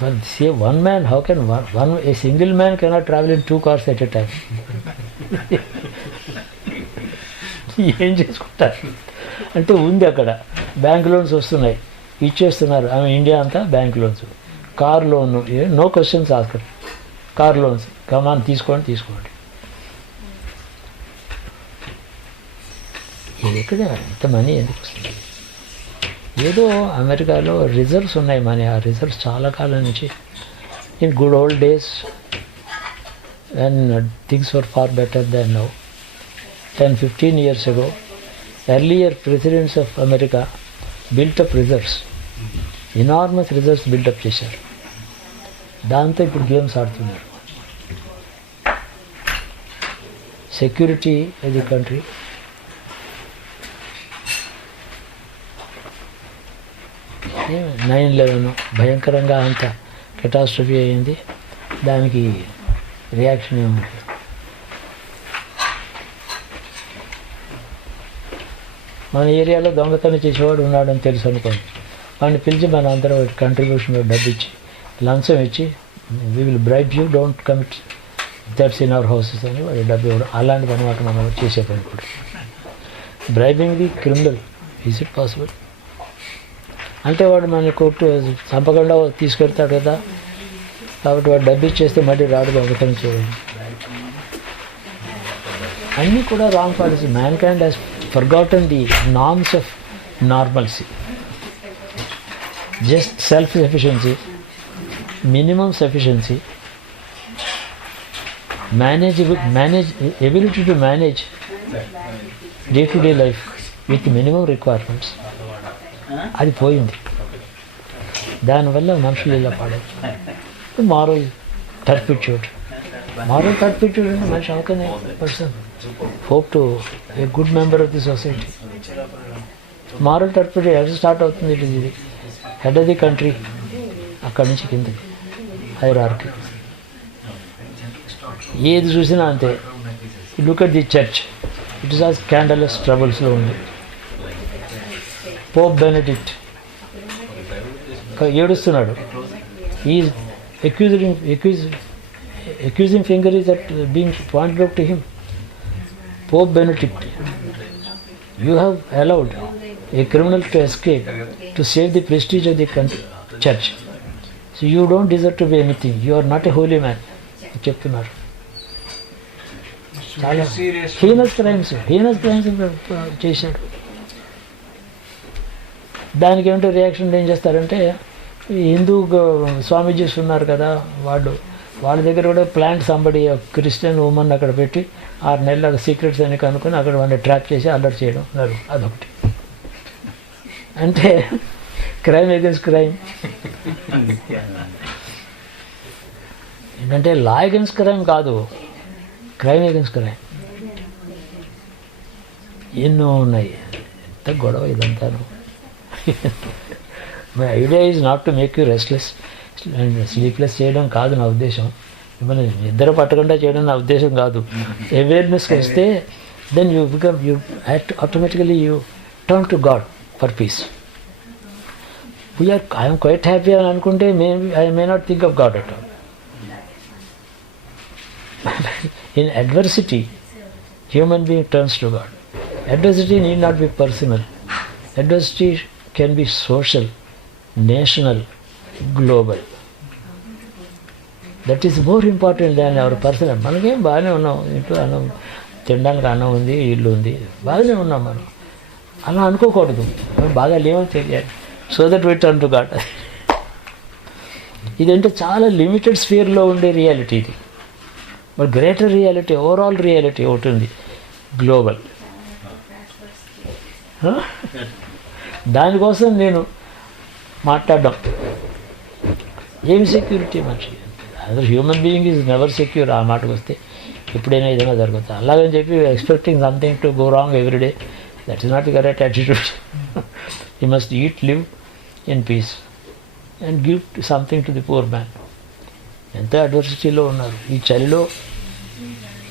But say one man, how can a single man cannot travel in 2 cars at a time? ఏం చేసుకుంటారు అంటే ఉంది అక్కడ. Bank loans వస్తున్నాయి, ఇచ్చేస్తున్నారు. ఆమె India అంతా bank loans, car loan, no questions asked. Car loans come on తీసుకోండి. ఇది ఎక్కడ ఇంత మనీ ఎందుకు వస్తుంది? ఏదో అమెరికాలో రిజర్వ్స్ ఉన్నాయి మనీ. ఆ రిజర్వ్స్ చాలా కాలం నుంచి, in good old days and things were far better than now. 10-15 years ago, earlier presidents of America built up reserves, enormous reserves built up చేశారు. దాంతో ఇప్పుడు గేమ్స్ ఆడుతున్నారు. సెక్యూరిటీ ఇది కంట్రీ. 9/11 భయంకరంగా అంత కెటాస్ట్రఫీ అయింది. దానికి రియాక్షన్ ఏముంది? మన ఏరియాలో దొంగతనం చేసేవాడు ఉన్నాడని తెలుసు అనుకోండి, వాడిని పిలిచి మన అందరం కంట్రిబ్యూషన్ డబ్బు ఇచ్చి లంచం ఇచ్చి we will bribe you, don't commit that's in our houses అని వాడి డబ్బు ఇవ్వడం. అలాంటి పని మాట మనం చేసే పని కూడా. Bribing the criminal, is it possible? అంటే వాడు మన కోర్టు చంపకుండా తీసుకెళ్తాడు కదా, కాబట్టి వాడు డబ్బు ఇచ్చేస్తే మళ్ళీ రాడు దొంగతనం చేయడం. అన్నీ కూడా wrong policy. Man kind has forgotten the norms of normalcy. Just self-sufficiency, minimum sufficiency, ability to manage day-to-day life. With minimum requirements. అది పోయింది. దానివల్ల మనుషులు ఇలా పాడైపోయి. మారల్ టర్పిట్యూడ్ అంటే మనిషి అనుకునే person hope to a good member of the society. Moral turpitude ఎక్కడ స్టార్ట్ అవుతుంది? ఇది హెడ్ ఆఫ్ ది కంట్రీ, అక్కడి నుంచి కిందకి హైరార్కీ. ఏది చూసినా అంతే. Look at the church, it is ఆ స్కాండలస్ ట్రబుల్స్లో ఉంది. పోప్ బెనెడిక్ట్ ఏడుస్తున్నాడు. ఈ accusing finger is at being pointed out to him. Pope Benedict, you have allowed a criminal to escape to save the prestige of the church. So you don't deserve to be anything. You are not a holy man. చెప్తున్నారు. చాలా heinous crimes చేశాడు. దానికి ఏమిటో reaction ఏం చేస్తారంటే, హిందూ స్వామీజీస్ ఉన్నారు కదా, వాళ్ళ దగ్గర కూడా ప్లాంట్ సంబడి క్రిస్టియన్ ఉమెన్ అక్కడ పెట్టి 6 నెలలు అక్కడ సీక్రెట్స్ అని కనుక్కొని అక్కడ వాళ్ళని ట్రాప్ చేసి అల్లరి చేయడం, అదొకటి. అంటే క్రైమ్ అగెన్స్ట్ క్రైమ్. ఏంటంటే లా అగెన్స్ట్ క్రైమ్ కాదు, క్రైమ్ అగెన్స్ట్ క్రైమ్. ఎన్నో ఉన్నాయి. ఎంత గొడవ ఇదంతాను. My idea is not to make you restless and sleepless చేయడం కాదు నా ఉద్దేశం. మిమ్మల్ని నిద్ర పట్టకుండా చేయడం నా ఉద్దేశం కాదు. అవేర్నెస్కి వస్తే then you become automatically you turn to God for peace. I'm quite happy అని అనుకుంటే I may not think of God at all. In adversity human being turns to God. Adversity need not be personal. Adversity can be social, national, global. That is more important than our personal. మనకేం బాగానే ఉన్నాం, ఇంట్లో అన్నం తినడానికి అన్నం ఉంది, ఇల్లు ఉంది, బాగానే ఉన్నాం. మనం అలా అనుకోకూడదు. మనం బాగా లేవని తెలియాలి. So that we turn to God. ఇదంటే చాలా లిమిటెడ్ స్ఫియర్లో ఉండే రియాలిటీ ఇది. But greater reality, overall reality ఒకటి ఉంది, గ్లోబల్. దానికోసం నేను మాట్లాడడం. ఏమి సెక్యూరిటీ మనిషి? Other human being is never secure. ఆ మాటకు వస్తే ఎప్పుడైనా ఏదైనా జరుగుతుంది. అలాగని చెప్పి expecting something to go wrong everyday, that is not the correct attitude. You must eat, live in peace and give something to the poor man. ఎంత అడ్వర్సిటీలో ఉన్నారు. ఈ చలిలో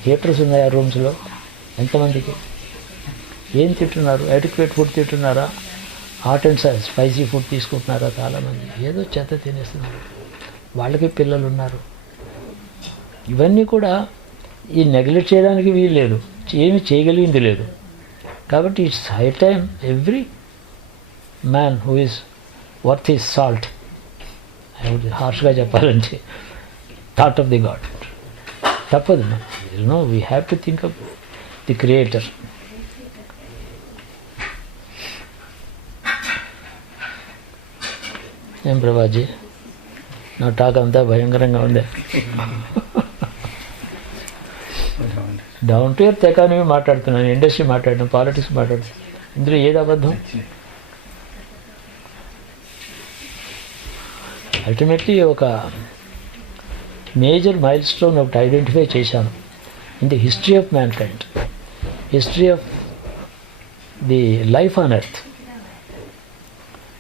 హీటర్స్ ఉన్నాయి ఆ రూమ్స్లో. ఎంతమందికి ఏం తింటున్నారు? అడిక్వేట్ ఫుడ్ తింటున్నారా? హాట్ అండ్ స్పైసీ ఫుడ్ తీసుకుంటున్నారా? చాలామంది ఏదో చెత్త తినేస్తున్నారు. వాళ్ళకి పిల్లలు ఉన్నారు. ఇవన్నీ కూడా ఈ నెగ్లెక్ట్ చేయడానికి వీలు లేదు, ఏమి చేయగలిగింది లేదు. కాబట్టి it's high time every man who is worth his salt, హార్ష్గా చెప్పాలంటే, థాట్ ఆఫ్ ది గాడ్. తప్పదు. We have to think of the creator. ఏం ప్రభాజీ, నా టాక్ అంతా భయంకరంగా ఉండే. డౌన్ టు ఎర్త్ ఎకానమీ మాట్లాడుతున్నాను, ఇండస్ట్రీ మాట్లాడుతున్నాను, పాలిటిక్స్ మాట్లాడుతున్నాను. ఇందులో ఏది అబద్ధం? అల్టిమేట్లీ ఒక మేజర్ మైల్ స్టోన్ ఒకటి ఐడెంటిఫై చేశాను in the history of mankind, history of the life on earth.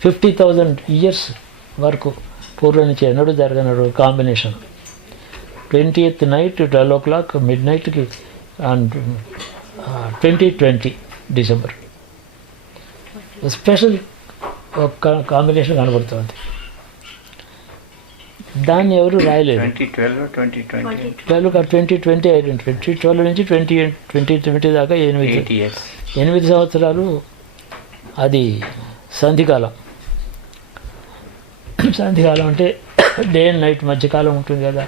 50,000 years వరకు పూర్వం నుంచి ఎన్నడూ జరగని combination. 20th night 12 o'clock mid నైట్కి 2020 డిసెంబర్ స్పెషల్ కాంబినేషన్ కనబడుతుంది. దాన్ని ఎవరు రాయలేదు. 2020 ఐడెంటిటీ. 2012 నుంచి 2020 దాకా 8 సంవత్సరాలు అది సంధికాలం. సంధికాలం అంటే డే అండ్ నైట్ మధ్యకాలం ఉంటుంది కదా.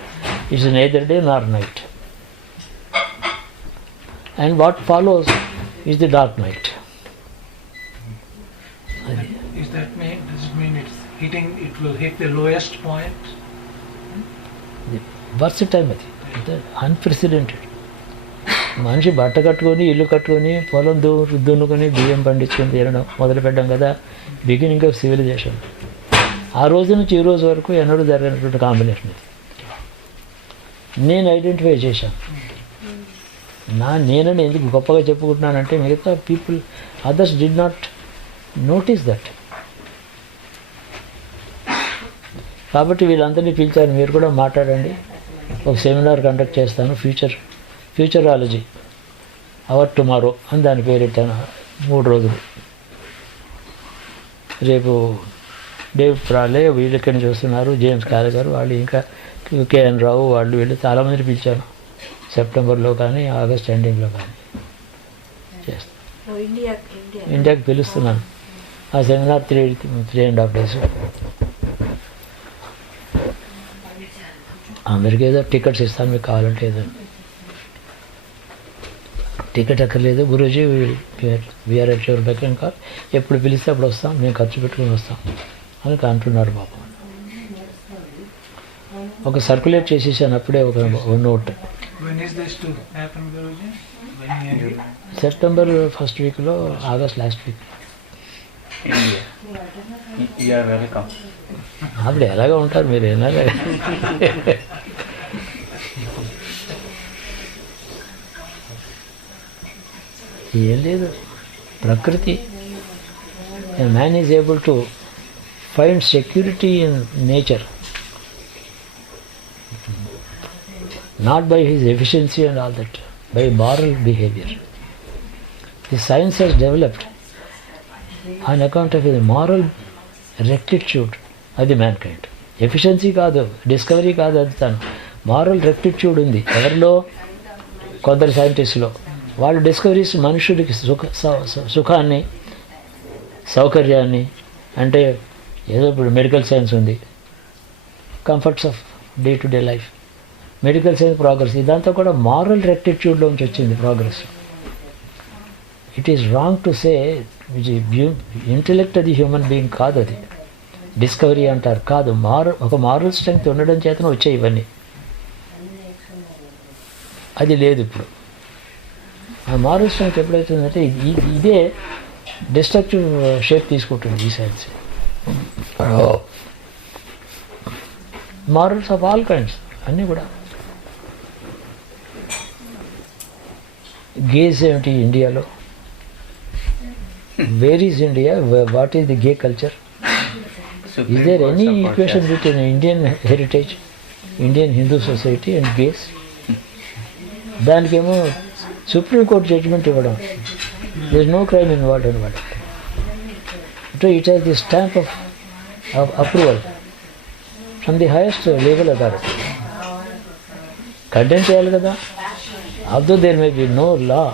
It's neither day Nar night. And what follows is the dark night. It will hit the lowest point. Worst time అది, అన్ప్రెసిడెంటెడ్. మనిషి బట్ట కట్టుకొని ఇల్లు కట్టుకొని పొలం దున్నుకొని బియ్యం పండించుకొని తినడం మొదలుపెట్టాం కదా, బిగినింగ్ ఆఫ్ సివిలైజేషన్. ఆ రోజు నుంచి ఈ రోజు వరకు ఎన్నడూ జరిగినటువంటి కాంబినేషన్ ఇది. నేను ఐడెంటిఫై చేశాను. నేనని ఎందుకు గొప్పగా చెప్పుకుంటున్నానంటే మిగతా people others did not notice that. కాబట్టి వీళ్ళందరినీ పిలిచారు, మీరు కూడా మాట్లాడండి, ఒక సెమినార్ కండక్ట్ చేస్తాను, ఫ్యూచరాలజీ అవర్ టుమారో అని దాని పేరెట్టాను. 3 రోజులు. రేపు డేవిడ్ ప్రాలే వీళ్ళు ఇక్కడి నుంచి వస్తున్నారు, జేమ్స్ కాలేగారు వాళ్ళు, ఇంకా కేఎన్ రావు వాళ్ళు వీళ్ళు చాలామందిని పిలిచాను. సెప్టెంబర్లో కానీ ఆగస్ట్ ఎండింగ్లో కానీ చేస్తాను. ఇండియాకి పిలుస్తున్నాను. ఆ సెమినార్ 3.5 days. అందరికీ ఏదో టికెట్స్ ఇస్తాను, మీకు కావాలంటే ఏదో. టికెట్ అక్కర్లేదు Guruji, we are at your beck and call, ఎప్పుడు పిలిస్తే అప్పుడు వస్తాం, మేము ఖర్చు పెట్టుకుని వస్తాం అని అంటున్నారు బాబు. ఒక సర్క్యులేట్ చేసేసాను అప్పుడే ఒక నోట్. సెప్టెంబర్ ఫస్ట్ వీక్లో, ఆగస్ట్ లాస్ట్ వీక్. వెల్కమ్. అప్పుడు ఎలాగ ఉంటారు మీరు, ఎలాగ ఏం లేదు, ప్రకృతి. Man is able to find security in nature, not by his efficiency and all that, by moral behavior. The science has developed on account of his moral rectitude of the mankind. Efficiency కాదు, discovery కాదు, అది తను moral rectitude ఉంది ఎవరిలో, కొందరు సైంటిస్టులో. వాళ్ళు discoveries మనుషుడికి సుఖాన్ని సౌకర్యాన్ని, అంటే ఏదో ఇప్పుడు మెడికల్ సైన్స్ ఉంది, comforts of day to day life, medical science progress, ఇదంతా కూడా మారల్ రెక్టిట్యూడ్లోంచి వచ్చింది progress. It is wrong to say intellect అది హ్యూమన్ బీయింగ్ కాదు, అది డిస్కవరీ అంటారు కాదు. ఒక మారల్ స్ట్రెంగ్త్ ఉండడం చేతనే వచ్చాయి ఇవన్నీ. అది లేదు ఇప్పుడు. ఆ మారల్ స్ట్రెంగ్త్ ఎప్పుడైతుందంటే ఇదే డిస్ట్రక్టివ్ షేప్ తీసుకుంటుంది ఈ science. Morals of all kinds అన్నీ కూడా. గేస్ ఏమిటి ఇండియాలో? Where is India? What is the gay culture? Is there any equation between Indian heritage, Indian Hindu society and gays? దానికేమో సుప్రీంకోర్టు జడ్జిమెంట్ ఇవ్వడం, there is no crime involved అనమాట. So it has the stamp of approval from the highest legal authority. Condemn చేయాలి కదా. Although there may be no law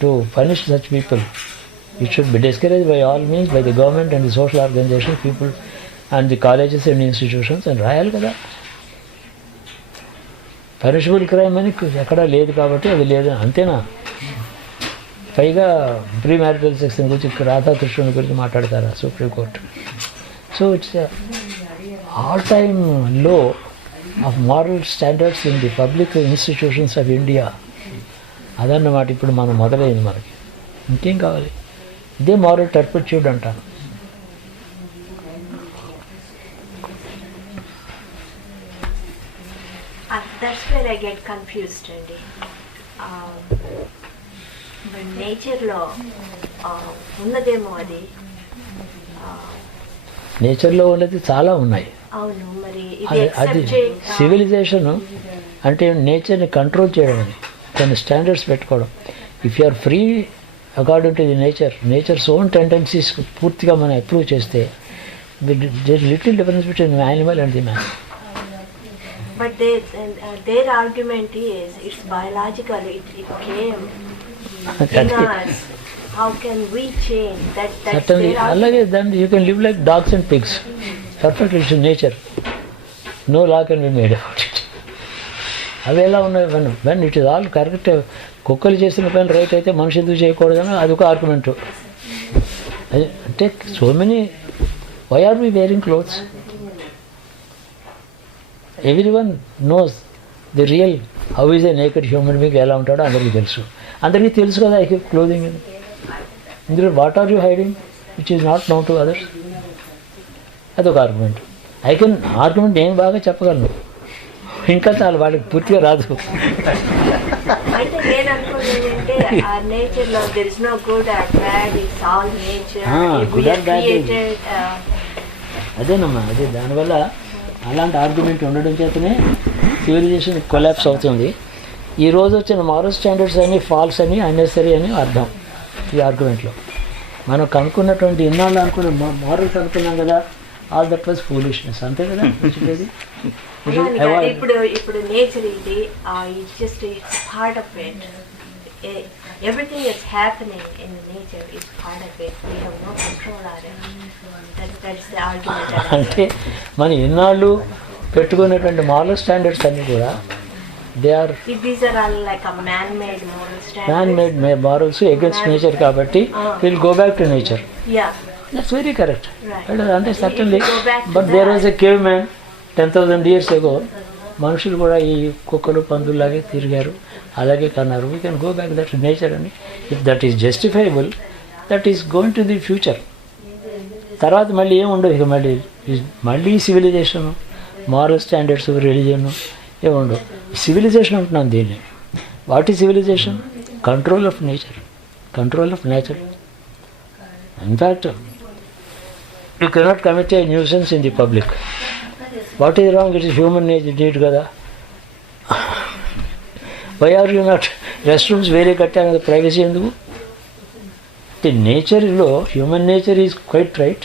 to punish such people, it should be discouraged by all means by the government and the social organizations, people and the colleges and institutions, and రాయాలి కదా. Punishable crime అని ఎక్కడా లేదు కాబట్టి అది లేదు, అంతేనా? పైగా ప్రీ మ్యారిటల్ సెక్షన్ గురించి, రాధాకృష్ణుని గురించి మాట్లాడతారా supreme court? So it's all time లో of moral standards in the public institutions of India. అదన్నమాట ఇప్పుడు మనం మొదలైంది మనకి. ఇంకేం కావాలి? ఇదే మారల్ టర్పిట్యూడ్ అంటాను. That's where I get confused అండి. నేచర్లో ఉన్నదేమో అది. నేచర్లో ఉన్నది చాలా ఉన్నాయి. అవును, మరి అది సివిలైజేషన్ అంటే నేచర్ని కంట్రోల్ చేయడం అని, కొన్ని స్టాండర్డ్స్ పెట్టుకోవడం. If you are free according to the nature's own tendencies పూర్తిగా మనం అప్రూవ్ చేస్తే there little difference between animal and the man. But their argument is it's biological, it came in us. How can we change that? Certainly, అలాగే then you can live like dogs and pigs. Perfect, it's nature. No law can be made about it. అవి ఎలా ఉన్నాయి? when it is all correct, కుక్కలు చేసిన పని right అయితే మనిషి ఎందుకు చేయకూడదని అదొక ఆర్గ్యుమెంటు. అంటే so many, why are we wearing clothes? Everyone knows the real how is a naked human being ఎలా ఉంటాడో అందరికీ తెలుసు కదా. ఐ కీప్ క్లోదింగ్ ఇందులో what are you hiding which is not known to others? అదొక argument. Argument నేను బాగా చెప్పగలను, ఇంకా చాలు వాళ్ళకి పూర్తిగా రాదు. అంటే నేను అనుకునేది ఏంటంటే ఆ నేచర్ లో there is no good or bad, it's all nature. Good We or are bad created, అదేనమ్మా, అదే దానివల్ల అలాంటి ఆర్గ్యుమెంట్ ఉండడం చేతనే సివిలైజేషన్ కొలాప్స్ అవుతుంది. ఈ రోజు వచ్చిన మారల్ స్టాండర్డ్స్ అని ఫాల్స్ అని అన్నెసరీ అని అర్థం ఈ ఆర్గ్యుమెంట్లో. మనం కనుక్కున్నటువంటి ఇన్నాళ్ళు అనుకున్న మారల్స్ అనుకున్నాం కదా, ఆల్ దట్ వాజ్ ఫూలిష్నెస్, అంతే కదా చెప్పేది. ఇప్పుడు నేచర్ ఇది just it's part of it. Everything that's happening in nature is part of it. We have no control on it. That's the argument. అంటే మన ఇన్నాళ్ళు పెట్టుకునేటువంటి మారల్ స్టాండర్డ్స్ అన్నీ కూడా they are These are all like a man-made moral standards. Man made morals against nature కాబట్టి will go back to nature. Yeah. That's very correct. Right. అంటే certainly, Go back to but there that. Was a cave man 10,000 years ago. మనుషులు కూడా ఈ కుక్కలు పందుల్లాగే తిరిగారు, అలాగే కన్నారు. We can go back that nature అని. If that is justifiable, that is going to the future. తర్వాత మళ్ళీ ఏమి ఉండవు, ఇక మళ్ళీ సివిలైజేషను, మారల్ స్టాండర్డ్స్, రిలీజన్ ఏముండవు. సివిలైజేషన్ అంటున్నాను దీన్ని. What is civilisation? Control of nature. In fact you cannot commit a nuisance in the public. What is wrong? It is human nature deed కదా. Why are you not? Rest rooms వేరే కట్టాను, privacy ఎందుకు? అంటే నేచర్లో human nature is quite right,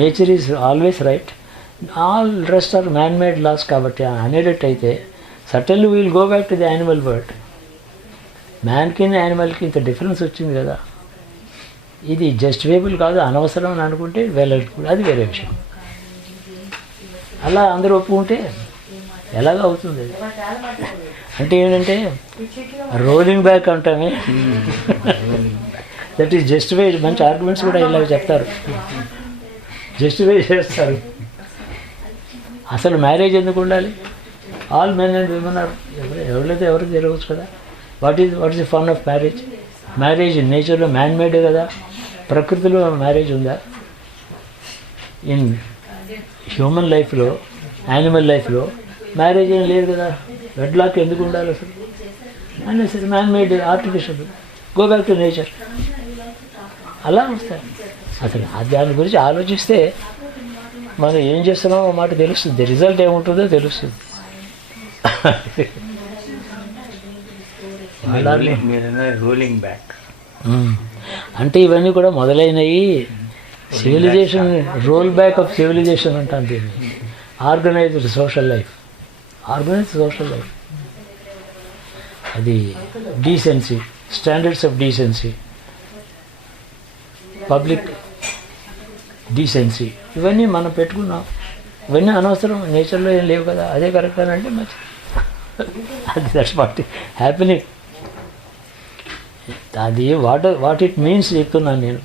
nature is always right, all rest are man made laws. కాబట్టి అనేటట్టయితే certainly will go back to the animal world. మ్యాన్కి యానిమల్కి ఇంత డిఫరెన్స్ వచ్చింది కదా, ఇది జస్టిఫైబుల్ కాదు, అనవసరం అని అనుకుంటే అది వేరే విషయం. అలా అందరూ ఒప్పుకుంటే ఎలాగ అవుతుంది? అంటే ఏంటంటే రోలింగ్ బ్యాక్ అంటామే, దట్ ఈస్ జస్టిఫైడ్. మంచి ఆర్గ్యుమెంట్స్ కూడా ఇలాగ చెప్తారు, జస్టిఫై చేస్తారు. అసలు మ్యారేజ్ ఎందుకు ఉండాలి? All men and women are, ఎవరైతే ఎవరికి జరగవచ్చు కదా. What is the fun of marriage? Marriage నేచర్లో మ్యాన్ మేడే కదా, ప్రకృతిలో మ్యారేజ్ ఉందా? ఇన్ హ్యూమన్ లైఫ్లో, యానిమల్ లైఫ్లో మ్యారేజ్ ఏం లేదు కదా. వెడ్లాక్ ఎందుకు ఉండాలి అసలు? అసలు man made, artificial. Go back to nature. అలా వస్తాయి. అసలు దాని గురించి ఆలోచిస్తే మనం ఏం చేస్తున్నామో మాట తెలుస్తుంది, రిజల్ట్ ఏముంటుందో తెలుస్తుంది. రోలింగ్ బ్యాక్ అంటే ఇవన్నీ కూడా మొదలైనవి civilization, roll back of civilization అంటాను దీన్ని. ఆర్గనైజ్డ్ సోషల్ లైఫ్, అది decency, standards of decency, public decency, ఇవన్నీ మనం పెట్టుకున్నాం. ఇవన్నీ అనవసరం, నేచర్లో ఏం లేవు కదా, అదే కరెక్ట్ అని అంటే మంచి. అది దట్స్ వాట్ హ్యాపీనింగ్. అది వాట్ ఇట్ మీన్స్ చెప్తున్నాను నేను.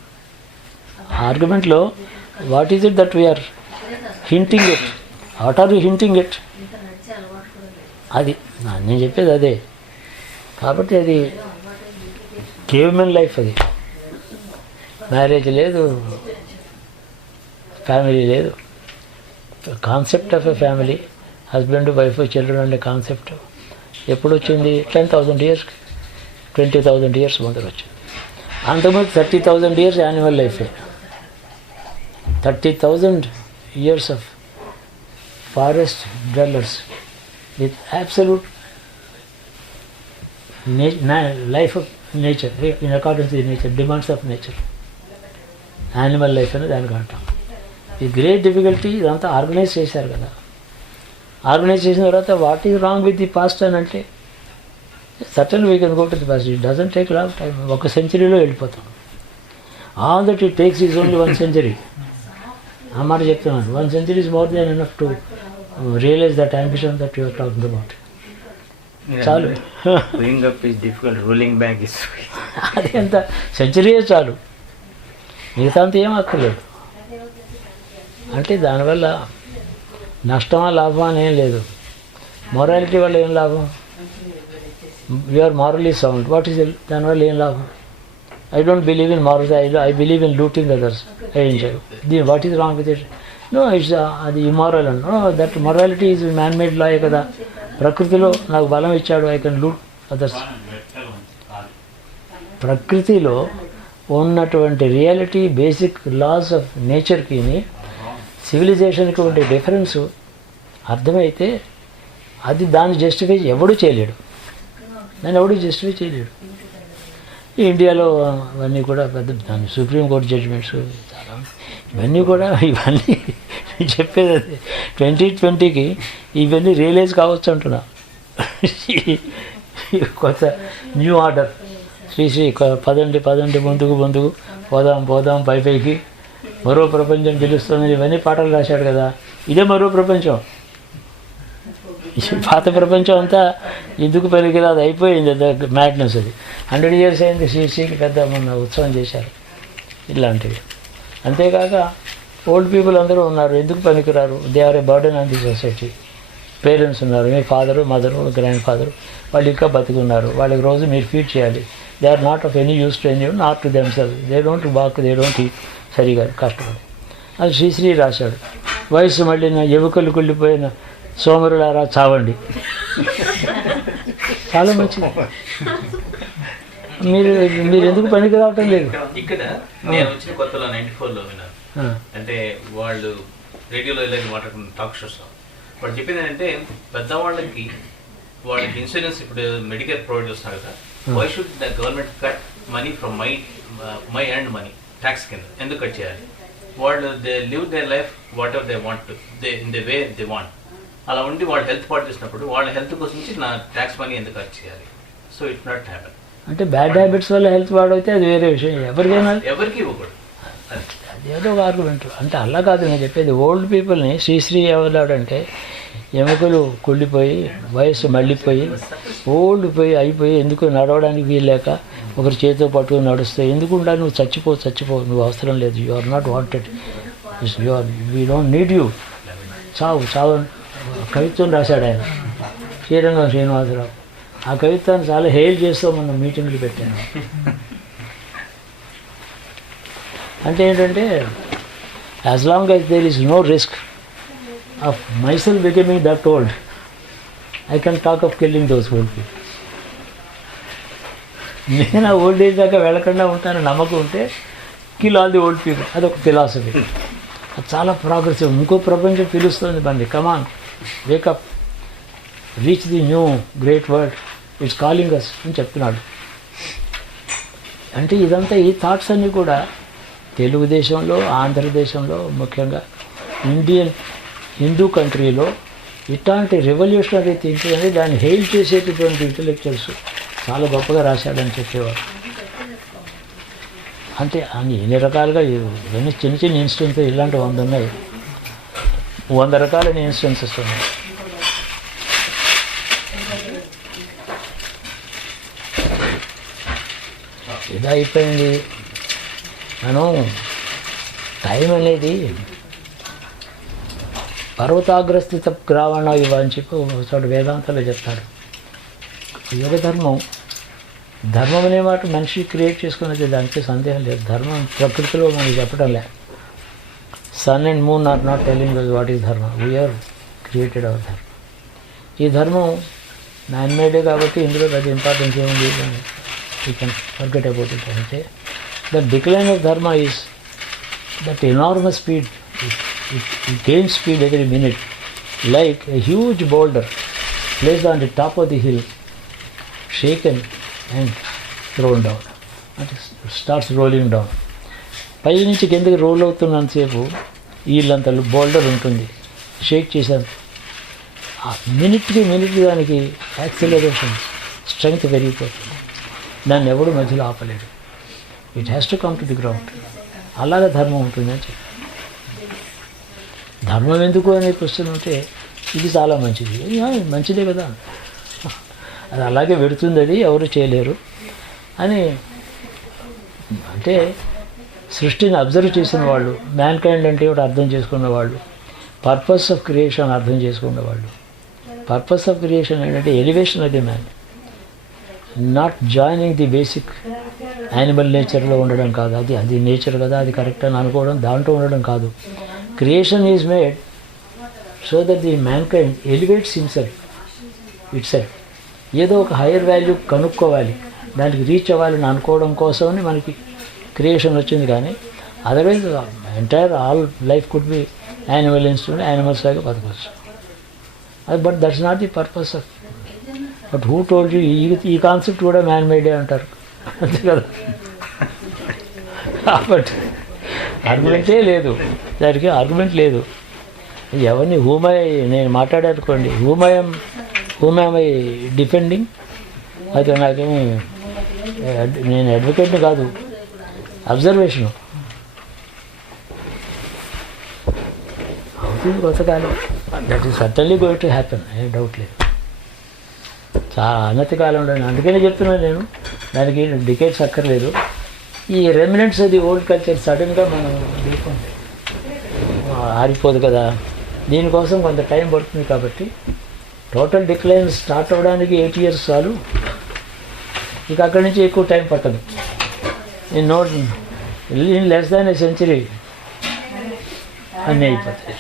ఆర్గ్యుమెంట్లో what is it that we are hinting it, what are you hinting it, అది నేను చెప్పేది అదే. కాబట్టి అది కేవ్మెన్ లైఫ్, అది మ్యారేజ్ లేదు, ఫ్యామిలీ లేదు. Concept of a family, husband wife children అనే కాన్సెప్ట్ ఎప్పుడు వచ్చింది? 10,000 years, 20,000 years ముందర వచ్చింది. అంతకుముందు 30,000 years యానిమల్ లైఫే. 30,000 years of forest dwellers with absolute life of nature, in accordance with nature, demands of nature. Animal life అని దానికి అంటాం. ఈ గ్రేట్ డిఫికల్టీ ఇదంతా ఆర్గనైజ్ చేశారు కదా. ఆర్గనైజ్ చేసిన తర్వాత what is wrong with the past అని అంటే sudden we can go to the past. It doesn't take long time. 1 centuryలో వెళ్ళిపోతాం. All that it takes is only 1 century. ఆ మాట చెప్తున్నాను. 1 century is more than enough to realize that ambition that you are talking about. చాలు. Going up is difficult, rolling back is అది ఎంత సెంచరీయే చాలు, మిగతా అంతా ఏం అక్కర్లేదు. అంటే దానివల్ల నష్టమా లాభమా అనేం లేదు. మొరాలిటీ వల్ల ఏం లాభం? You're morally sound, what is దానివల్ల ఏం లాభం? I don't believe in moral, I believe in looting others, I enjoy. What is wrong with it? No, it's అది immoral and that morality is man made లాయే కదా. ప్రకృతిలో నాకు బలం ఇచ్చాడు, ఐ కెన్ లూట్ అదర్స్. ప్రకృతిలో ఉన్నటువంటి రియాలిటీ, బేసిక్ లాస్ ఆఫ్ నేచర్కి సివిలైజేషన్కి ఉండే డిఫరెన్స్ అర్థమైతే అది దాన్ని జస్టిఫై ఎవడూ చేయలేడు, దాన్ని ఎవడూ జస్టిఫై చేయలేడు. ఇండియాలో అవన్నీ కూడా పెద్ద దాని సుప్రీంకోర్టు జడ్జిమెంట్స్ చాలా, ఇవన్నీ కూడా ఇవన్నీ చెప్పేది అదే 2020కి ఇవన్నీ రియలైజ్ కావచ్చు అంటున్నా. కొత్త న్యూ ఆర్డర్, శ్రీ పదండి ముందుకు పోదాం పైకి, మరో ప్రపంచం పిలుస్తుంది, ఇవన్నీ పాటలు రాశాడు కదా. ఇదే మరో ప్రపంచం. పాత ప్రపంచం అంతా ఎందుకు పనికిరాదు, అయిపోయింది మ్యాడ్నెస్. అది 100 years అయింది. శ్రీకి పెద్ద మొన్న ఉత్సవం చేశారు ఇలాంటివి. అంతేకాక ఓల్డ్ పీపుల్ అందరూ ఉన్నారు, ఎందుకు పనికిరారు? They are a burden on the society. Parents ఉన్నారు, మీ ఫాదరు మదరు గ్రాండ్ ఫాదరు, వాళ్ళు ఇంకా బతికున్నారు, వాళ్ళకి రోజు మీరు ఫీడ్ చేయాలి. They are not of any use to any, not to themselves, they don't walk, they don't eat సరిగా కష్టపడి. అది శ్రీశ్రీ రాశాడు. వయసు మళ్ళీ నా ఎముకలు కుళ్ళిపోయిన సోమరులారా చావండి. చాలా మంచిది. మీరు ఎందుకు పనికి రావటం లేదు? ఇక్కడ నేను వచ్చిన కొత్తలో 94లో విన్నాను. అంటే వాళ్ళు రేడియోలో ఇలా మాట్లాడుకున్న టాక్ షోస్ వాళ్ళు చెప్పింది ఏంటంటే పెద్దవాళ్ళకి వాళ్ళకి ఇన్సూరెన్స్ ఇప్పుడు మెడికేర్ ప్రొవైడ్ చేస్తున్నారు కదా, why should the government cut money from my and money tax కింద ఎందుకు కట్ చేయాలి? వాళ్ళు they live their life whatever they want to, they in the way they want. అలా ఉండి వాళ్ళు హెల్త్ పాటు చేసినప్పుడు వాళ్ళ హెల్త్ కోసం నుంచి నా ట్యాక్స్ మనీ ఎందుకు కట్ చేయాలి? So it not happen. అంటే బ్యాడ్ హ్యాబిట్స్ వల్ల హెల్త్ పాడైతే అది వేరే విషయం, ఎవరికి ఇవ్వకూడదు. అదేదో ఒక ఆర్గ్యుమెంట్. అంటే అలా కాదు నేను చెప్పేది. ఓల్డ్ పీపుల్ని శ్రీశ్రీ ఎవరాడంటే ఎముకలు కుళ్ళిపోయి వయస్సు మళ్ళీపోయి ఓల్డ్ అయిపోయి ఎందుకు నడవడానికి వీల్లేక ఒకరి చేతితో పట్టుకుని నడుస్తే ఎందుకు ఉండాలి? నువ్వు చచ్చిపో, నువ్వు అవసరం లేదు, you are not wanted, we don't need you, చావు కవిత్వం రాశాడు ఆయన, శ్రీరంగం శ్రీనివాసరావు. ఆ కవిత్వాన్ని చాలా హెయిల్ చేస్తూ మనం మీటింగ్లు పెట్టాను. అంటే ఏంటంటే as long as there is no risk of myself becoming that old, I can talk of killing those old people. నేను ఆ ఓల్డ్ ఏజ్ దాకా వెళ్ళకుండా ఉంటానని నమ్మకం ఉంటే kill all the old people, అదొక ఫిలాసఫీ. అది చాలా ప్రోగ్రెసివ్. ఇంకో ప్రపంచం పిలుస్తుంది బండి, come on wake up, reach the new great world, it's calling us అని చెప్తున్నాడు. అంటే ఇదంతా ఈ థాట్స్ అన్నీ కూడా తెలుగుదేశంలో, ఆంధ్రదేశంలో, ముఖ్యంగా హిందూ కంట్రీలో ఇట్లాంటి రెవల్యూషనరీ థింకింగ్ అనేది దాన్ని హెయిల్ చేసేటటువంటి ఇంటలెక్చువల్స్ చాలా గొప్పగా రాశాడని చెప్పేవారు. అంటే ఎన్ని రకాలుగా ఇవన్నీ చిన్న చిన్న ఇన్స్టెన్సెస్ ఇలాంటి 100 ఉన్నాయి, 100 రకాలైన ఇన్స్టెన్సెస్ ఉన్నాయి. ఇది అయిపోయింది. మనం టైం అనేది పర్వతాగ్రస్థిత గ్రావణ ఇవ అని చెప్పి చోట వేదాంతాలు చెప్తాడు. యోగ ధర్మం అనే మాట మనిషి క్రియేట్ చేసుకున్నది, దానికి సందేహం లేదు. ధర్మం ప్రకృతిలో మనకి చెప్పడం లేదు. Sun and moon are not telling us what is dharma, we are created our dharma. ఈ ధర్మం మ్యాన్ మేడే కాబట్టి ఇందులో పెద్ద ఇంపార్టెన్స్ ఏముంది, you can forget about it. అంటే ద డిక్లైన్ ఆఫ్ ధర్మ is that enormous speed, it gains speed every minute, like a huge boulder placed on the top of the hill, shaken and thrown down, and it starts rolling down. పై నుంచి కిందకి role అవుతున్నంతసేపు వీళ్ళంత bolder ఉంటుంది, షేక్ చేశాను. మినిట్కి దానికి acceleration strength పెరిగిపోతుంది, దాన్ని ఎవడు మధ్యలో ఆపలేడు. It has to come to the ground. అలాగే ధర్మం ఉంటుందని చెప్పి, ధర్మం ఎందుకు అనే క్వశ్చన్ ఉంటే ఇది చాలా మంచిది, మంచిదే కదా, అది అలాగే పెడుతుంది, అది ఎవరు చేయలేరు అని. అంటే సృష్టిని అబ్జర్వ్ చేసిన వాళ్ళు, మ్యాన్ కైండ్ అంటే ఒకటి అర్థం చేసుకున్న వాళ్ళు, పర్పస్ ఆఫ్ క్రియేషన్ అర్థం చేసుకున్న వాళ్ళు, పర్పస్ ఆఫ్ క్రియేషన్ ఏంటంటే ఎలివేషన్ అది man, not joining the basic animal నేచర్లో ఉండడం కాదు. అది నేచర్ కదా, అది కరెక్ట్ అని అనుకోవడం, దాంట్లో ఉండడం కాదు. Creation is made so that the man kind elevates himself it self. ఏదో ఒక హైయర్ వాల్యూ కనుక్కోవాలి, దానికి రీచ్ అవ్వాలని అనుకోవడం కోసమని మనకి క్రియేషన్ వచ్చింది. కానీ otherwise entire all life could be animal instrument, animals లాగా బతకవచ్చు. అది but that's not the purpose of. But who told you ఈ కాన్సెప్ట్ కూడా మ్యాన్ మేడే అంటారు, అంతే కదా. కాబట్టి ఆర్గ్యుమెంటే లేదు, దానికి ఆర్గ్యుమెంట్ లేదు. ఎవరిని నేను మాట్లాడానుకోండి, హూమై డిఫెండింగ్, అయితే నాకేమి నేను అడ్వకేట్ని కాదు, అబ్జర్వేషను అవుతుంది కొత్తకాలం. That is certainly going to happen, ఏ డౌట్ లేదు. చాలా అన్నతి కాలంలో, అందుకనే చెప్తున్నాను నేను, దానికి డికేట్స్ అక్కర్లేదు. ఈ రెమినెంట్స్ అది ఓల్డ్ కల్చర్ సడన్గా మనం లేకుంటే ఆరిపోదు కదా, దీనికోసం కొంత టైం పడుతుంది. కాబట్టి టోటల్ డిక్లైన్ స్టార్ట్ అవ్వడానికి 8 years చాలు, ఇక అక్కడి నుంచి ఎక్కువ టైం పట్టదు. In less than a century అన్నీ అయిపోతాయి.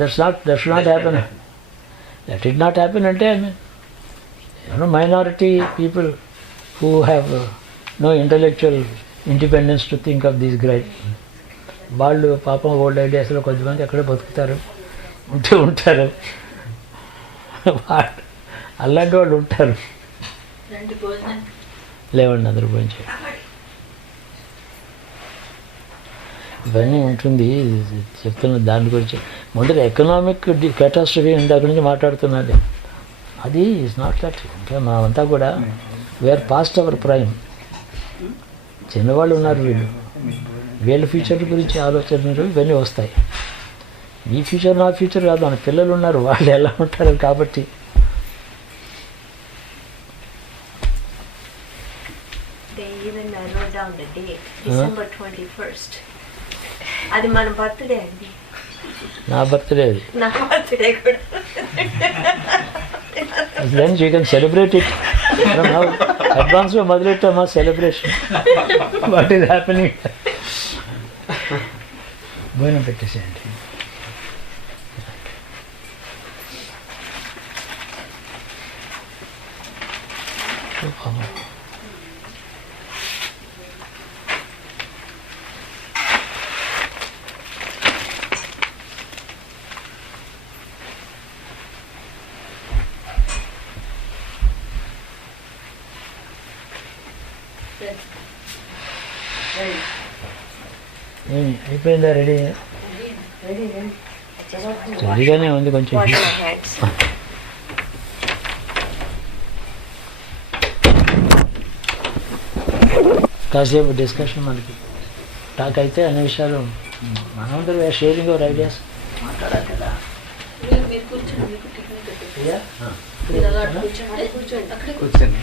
That's not happen. That it not happen అంటే minority people who have no intellectual independence to think of this great, వాళ్ళు పాపం ఓల్డ్ ఐడియాస్లో కొద్దిమంది ఎక్కడో బతుకుతారు, ఉంటారు. అలాంటి వాళ్ళు ఉంటారు. లేవండి, అందరూ భోజనం చేయండి. ఇవన్నీ ఉంటుంది చెప్తున్న దాని గురించి. మొదట ఎకనామిక్ క్యాటాస్ట్రఫీ దాని గురించి మాట్లాడుతున్నది. అది ఇట్స్ నాట్ దట్. ఇంకా మనమంతా కూడా వేర్ పాస్ట్ అవర్ ప్రైమ్. చిన్నవాళ్ళు ఉన్నారు, వీళ్ళ ఫ్యూచర్ గురించి ఆలోచనలు ఇవన్నీ వస్తాయి. ఈ ఫ్యూచర్ నా ఫ్యూచర్ కాదు, మన పిల్లలు ఉన్నారు, వాళ్ళు ఎలా ఉంటారు. కాబట్టి December 21st. అది మన బర్త్డే అండి. నా బర్త్డే అది. నా బర్త్డే కూడా. Then you can celebrate it. Now అడ్వాన్స్లో మొదలెట్టామా సెలబ్రేషన్. What is happening. భోజనం పెట్టేసేయండి. అయిపోయిందా? రెడీ రెడీగానే ఉంది. కొంచెం కాసేపు డిస్కషన్ మనకి టాక్ అయితే అన్ని విషయాలు మనందరూ షేరింగ్ అవర్ ఐడియాస్ మాట్లాడాలి కదా. కూర్చొని